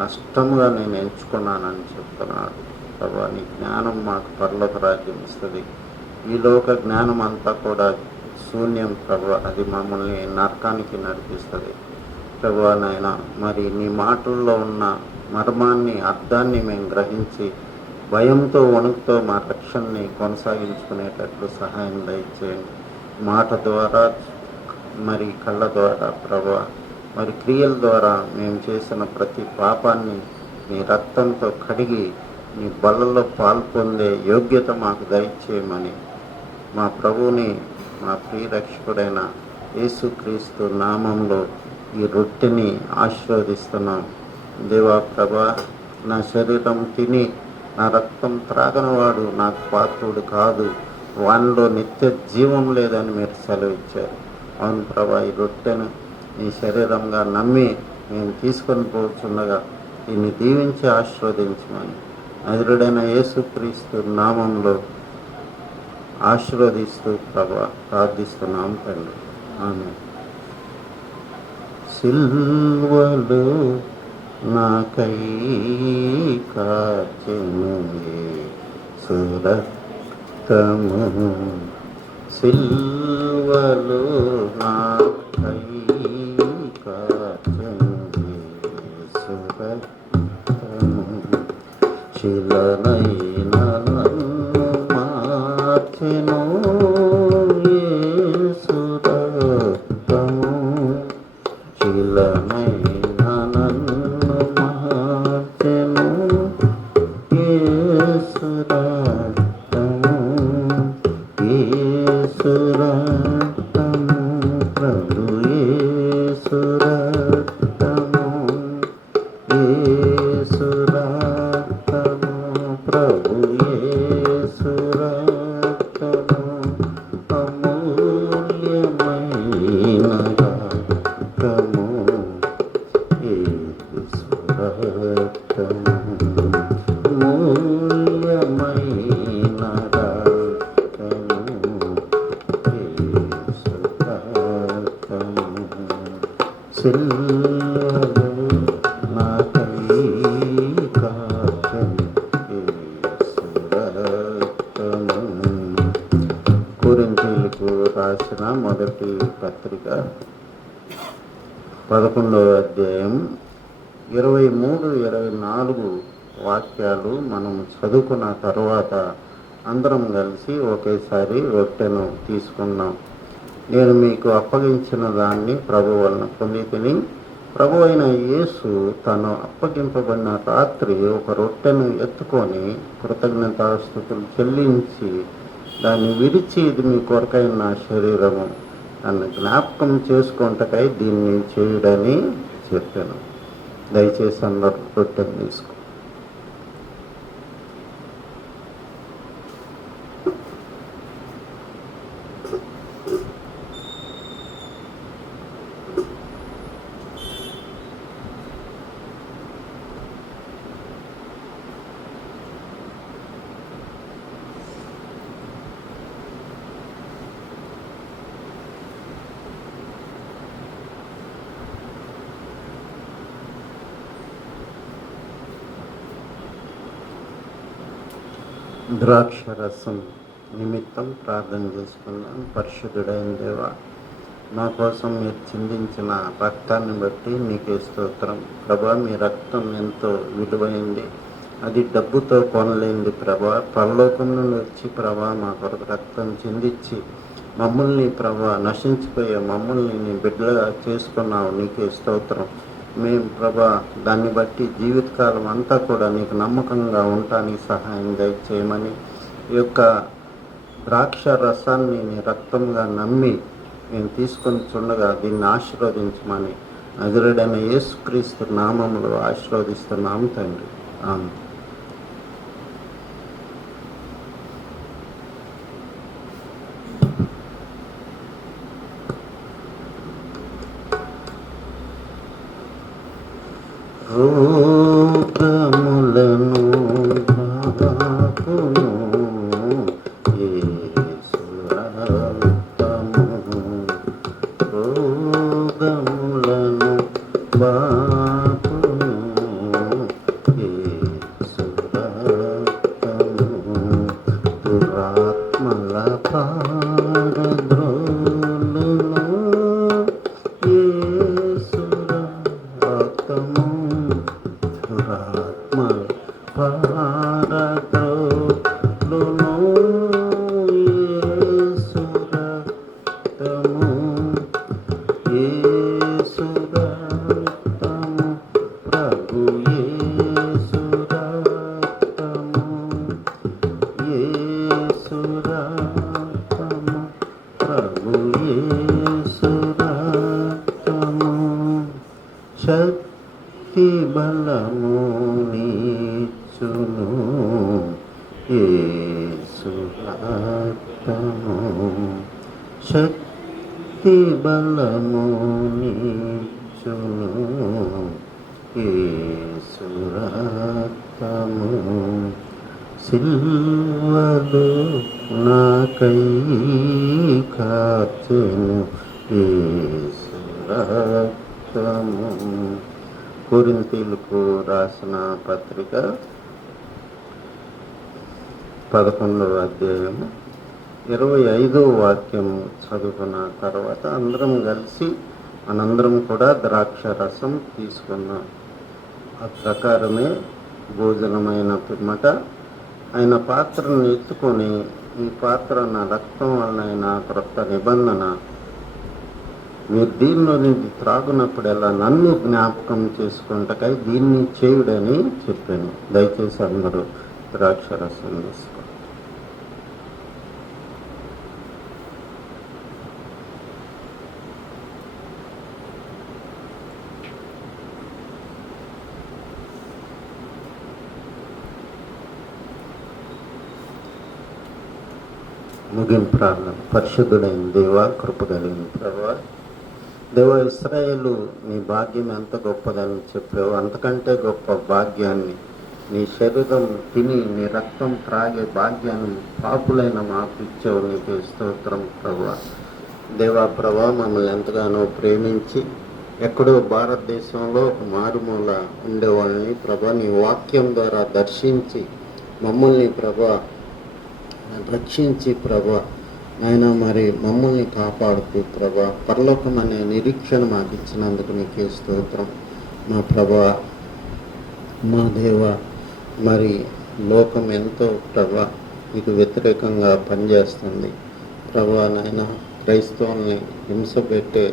నష్టముగా నేను ఎంచుకున్నానని చెప్తున్నాడు ప్రభా. నీ జ్ఞానం మాకు పరలోక రాజ్యం ఇస్తుంది. ఈ లోక జ్ఞానం అంతా కూడా శూన్యం ప్రభా. అది మమ్మల్ని నరకానికి నడిపిస్తుంది ప్రభా. నాయన మరి నీ మాటల్లో ఉన్న మర్మాన్ని అర్థాన్ని మేము గ్రహించి భయంతో వణుకుతో మా రక్షణని కొనసాగించుకునేటట్లు సహాయం దయచేయండి. మాట ద్వారా మరి కళ్ళ ద్వారా ప్రభా మరి క్రియల ద్వారా మేము చేసిన ప్రతి పాపాన్ని మీ రక్తంతో కడిగి మీ బలలో పాల్పొందే యోగ్యత మాకు దయచేయమని మా ప్రభువుని మా ప్రియరక్షకుడైన యేసుక్రీస్తు నామంలో ఈ రొట్టెని ఆశీర్వదిస్తున్నాం. దేవా ప్రభా, నా శరీరం తిని నా రక్తం త్రాగనవాడు నాకు పాత్రుడు కాదు, వానిలో నిత్య జీవం లేదని మీరు సెలవిచ్చారు. అవును ప్రభా, ఈ రొట్టెను నీ శరీరంగా నమ్మి మేము తీసుకొని పోతుండగా దీన్ని దీవించి ఆశీర్వదించమని నజరుడైన యేసుక్రీస్తు నామంలో ఆశీర్వదిస్తూ ప్రభా ప్రార్థిస్తున్నాం తండ్రి. ఆమేన్. సిల్వలో నాకై కార్చెను సురక్తము, సిల్వలో నాకై కార్చెను సురక్తము, శిలనైన నన్ను మార్చెను యేసు రక్తము, శిలనైన ప్రభు యేసు రక్తము, యేసు రక్తము, ప్రభు యేసు రక్తము, అమూల్యమైన రక్తము, యేసు రక్తము, మూల్యమైన రక్తము, యేసు రక్తము, సిల్వలో నాకై కాచెను యేసు రక్తము. కొరింథీయులకు రాసిన మొదటి పత్రిక 11వ అధ్యాయం 23-24 వాక్యాలు మనం చదువుకున్న తర్వాత అందరం కలిసి ఒకేసారి రొట్టెను తీసుకున్నాం. నేను మీకు అప్పగించిన దాన్ని ప్రభు వలన పొంది తిని, ప్రభు అయిన యేసు తను అప్పగింపబడిన రాత్రి ఒక రొట్టెను ఎత్తుకొని కృతజ్ఞతాస్తుతులు చెల్లించి దాన్ని విరిచి, ఇది మీ కొరకైన నా శరీరము, నన్ను జ్ఞాపకం చేసుకుంటకై దీన్ని చేయుడని చెప్పాను. దయచేసి అందరూ రొట్టెను తీసుకో. ద్రాక్షరసం నిమిత్తం ప్రార్థన చేసుకున్నాం. పరిశుద్ధుడైన దేవా, నా కోసం మీరు చిందించిన రక్తాన్ని బట్టి నీకే స్తోత్రం. ప్రభా, మీ రక్తం ఎంతో విలువైంది, అది డబ్బుతో కొనలేంది ప్రభా. పరలోకం నుండి వచ్చి ప్రభా మా కొరకు రక్తం చిందించి మమ్మల్ని ప్రభా, నశించిపోయే మమ్మల్ని నీ బిడ్డలుగా చేసుకున్నావు, నీకే స్తోత్రం. మేము ప్రభా దాన్ని బట్టి జీవితకాలం అంతా కూడా నీకు నమ్మకంగా ఉండటానికి సహాయం దయచేయమని, ఈ యొక్క ద్రాక్ష రసాన్ని నీ రక్తంగా నమ్మి మేము తీసుకొని చూడగా దీన్ని ఆశీర్వదించమని నజరేయుడైన యేసుక్రీస్తు నామములో ఆశీర్వదిస్తున్నాము తండ్రి. ఆమేన్. రోగములను బాపును యేసు రక్తము, రోగములను బాపును యేసు రక్తము, దురాత్మల పారద్రోలును యేసు రక్తము, దురాత్మ పారద్రోలును యేసు రక్తము, యేసు రక్తము, ప్రభు యేసు రక్తము, యేసు రక్తము, ప్రభు యేసు రక్తము, శక్తి బలము నీచును యేసు రక్తము, శక్తి బలము నీచును యేసు రక్తము, సిల్వలో నాకై కాచెను యేసు రక్తము. కొరింథీయులకు రాసిన పత్రిక 11వ అధ్యాయము 25వ వాక్యం చదువుకున్న తర్వాత అందరం కలిసి మనందరం కూడా ద్రాక్ష రసం తీసుకున్నాం. ఆ ప్రకారమే భోజనమైన పిమ్మట ఆయన పాత్రను ఎత్తుకొని, ఈ పాత్ర నా రక్తం వలన క్రొత్త నిబంధన, మీరు దీనిలో నుంచి త్రాగునప్పుడల్లా నన్ను జ్ఞాపకం చేసుకుంటకై దీన్ని చేయుడని చెప్పాను. దయచేసి అందరూ ద్రాక్షరసం తీసుకోండి. ముగింపు ప్రార్థన. పరిశుద్ధుడైన దేవ, కృప కలిగిన ప్రభువా, దేవ, ఇశ్రాయేలు నీ భాగ్యం ఎంత గొప్పదని చెప్పావు, అంతకంటే గొప్ప భాగ్యాన్ని, నీ శరీరం తిని నీ రక్తం త్రాగే భాగ్యాన్ని పాపులైన మాకు ఇచ్చావు. నీకు స్తోత్రం ప్రభువా. దేవా ప్రభా, మమ్మల్ని ఎంతగానో ప్రేమించి ఎక్కడో భారతదేశంలో ఒక మారుమూల ఉండేవాళ్ళని ప్రభా నీ వాక్యం ద్వారా దర్శించి మమ్మల్ని ప్రభా రక్షించి ప్రభా నాయన మరి మమ్మల్ని కాపాడుతూ ప్రభా పరలోకం అనే నిరీక్షణ మాకు ఇచ్చినందుకు నీకే స్తోత్రం మా ప్రభా. మా దేవ, మరి లోకం ఎంతో ప్రభా నీకు వ్యతిరేకంగా పనిచేస్తుంది ప్రభా. నాయన క్రైస్తవుల్ని హింస పెట్టే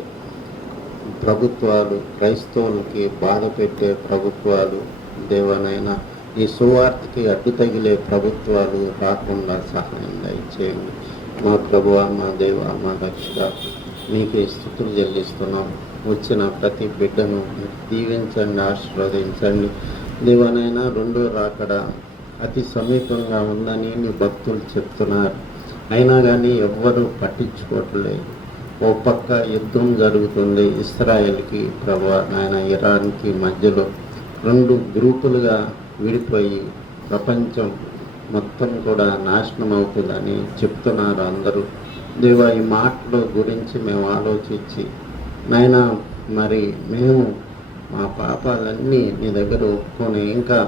ప్రభుత్వాలు, క్రైస్తవులకి బాధ పెట్టే ప్రభుత్వాలు, దేవనైనా ఈ సువార్తకి అడ్డు తగిలే ప్రభుత్వాలు రాకుండా సహాయం దయచేయండి మా ప్రభువా, మా దేవ, మా రక్షక. నీకే స్తుతులు చెల్లిస్తున్నాం. వచ్చిన ప్రతి బిడ్డను దీవించండి, ఆశీర్వదించండి దేవనైనా. రెండో రాకడ అతి సమీపంగా ఉందని నీ భక్తులు చెప్తున్నారు, అయినా కానీ ఎవ్వరూ పట్టించుకోవట్లేదు. ఓ పక్క యుద్ధం జరుగుతుంది ఇస్రాయేల్కి ప్రభా నాయన ఇరాన్కి మధ్యలో. రెండు గ్రూపులుగా విడిపోయి ప్రపంచం మొత్తం కూడా నాశనం అవుతుందని చెప్తున్నారు అందరూ. దేవా, ఈ మాటల గురించి మేము ఆలోచించి నాయన మరి మేము మా పాపాలన్నీ నీ దగ్గర ఒప్పుకొని ఇంకా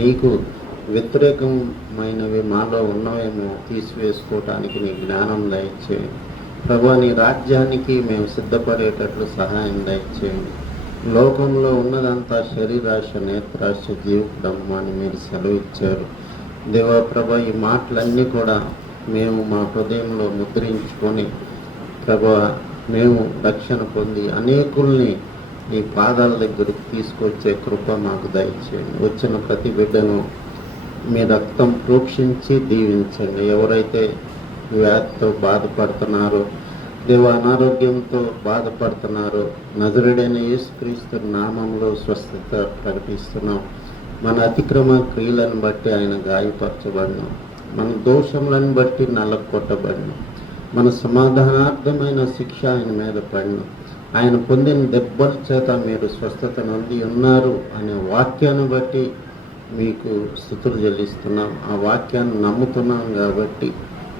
నీకు వ్యతిరేకమైనవి మాలో ఉన్నవేమో తీసివేసుకోవటానికి నీ జ్ఞానం దయచేయండి ప్రభా. నీ రాజ్యానికి మేము సిద్ధపడేటట్లు సహాయం దయచేయండి. లోకంలో ఉన్నదంతా శరీరాశ, నేత్రాశ, జీవడమ్మ అని మీరు సెలవు ఇచ్చారు దేవా ప్రభా. ఈ మాటలన్నీ కూడా మేము మా హృదయంలో ముద్రించుకొని ప్రభా మేము రక్షణ పొంది అనేకుల్ని నీ పాదాల దగ్గరకు తీసుకొచ్చే కృప మాకు దయచేయండి. వచ్చిన ప్రతి బిడ్డను మీ రక్తం ప్రోక్షించి దీవించండి. ఎవరైతే వ్యాధితో బాధపడుతున్నారో దేవ, అనారోగ్యంతో బాధపడుతున్నారో నజరుడైన యేసుక్రీస్తు నామంలో స్వస్థత ప్రకటిస్తున్నాం. మన అతిక్రమ క్రియలను బట్టి ఆయన గాయపరచబడినాం, మన దోషములను బట్టి నల్లకొట్టబడినాం, మన సమాధానార్థమైన శిక్ష ఆయన మీద పడినాం. ఆయన పొందిన దెబ్బల చేత మీరు స్వస్థత నొంది ఉన్నారు అనే వాక్యాన్ని బట్టి మీకు స్తుతులు చెల్లిస్తున్నాం. ఆ వాక్యాన్ని నమ్ముతున్నాం కాబట్టి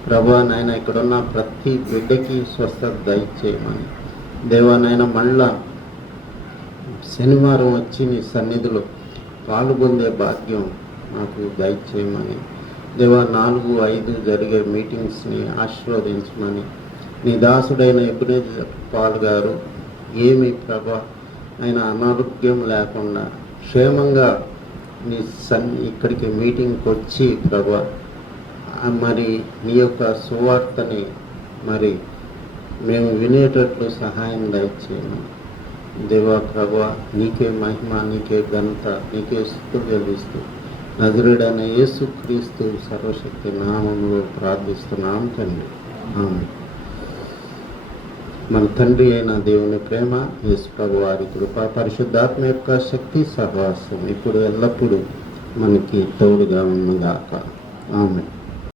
ప్రభా నాయన ఇక్కడున్న ప్రతి బిడ్డకి స్వస్థత దయచేయమని దేవా నాయన. మళ్ళా శనివారం వచ్చి నీ సన్నిధిలో పాల్గొందే భాగ్యం నాకు దయచేయమని దేవా. 4-5 జరిగే మీటింగ్స్ని ఆశీర్వదించమని నీ దాసుడైన ఎబెనెజర్ పాల్ గారు ఏమి ప్రభా ఆయన అనారోగ్యం లేకుండా క్షేమంగా నీ ఇక్కడికి మీటింగ్కి వచ్చి ప్రభా మరి నీ యొక్క సువార్తని మరి మేము వినేటట్లు సహాయం దయచేయమని దేవా ప్రభా. నీకే మహిమ, నీకే ఘనత, నీకే స్తుతులు చెల్లిస్తూ నజరుడైన యేసుక్రీస్తు సర్వశక్తి నామంలో ప్రార్థిస్తున్నాం తండ్రి, ఆమేన్. మన తండ్రి అయిన దేవుని ప్రేమ, యేసు ప్రభు వారి కృప, పరిశుద్ధాత్మ యొక్క శక్తి సహవాసం ఇప్పుడు ఎల్లప్పుడూ మనకి తోడుగా ఉన్నగాక, ఆమేన్.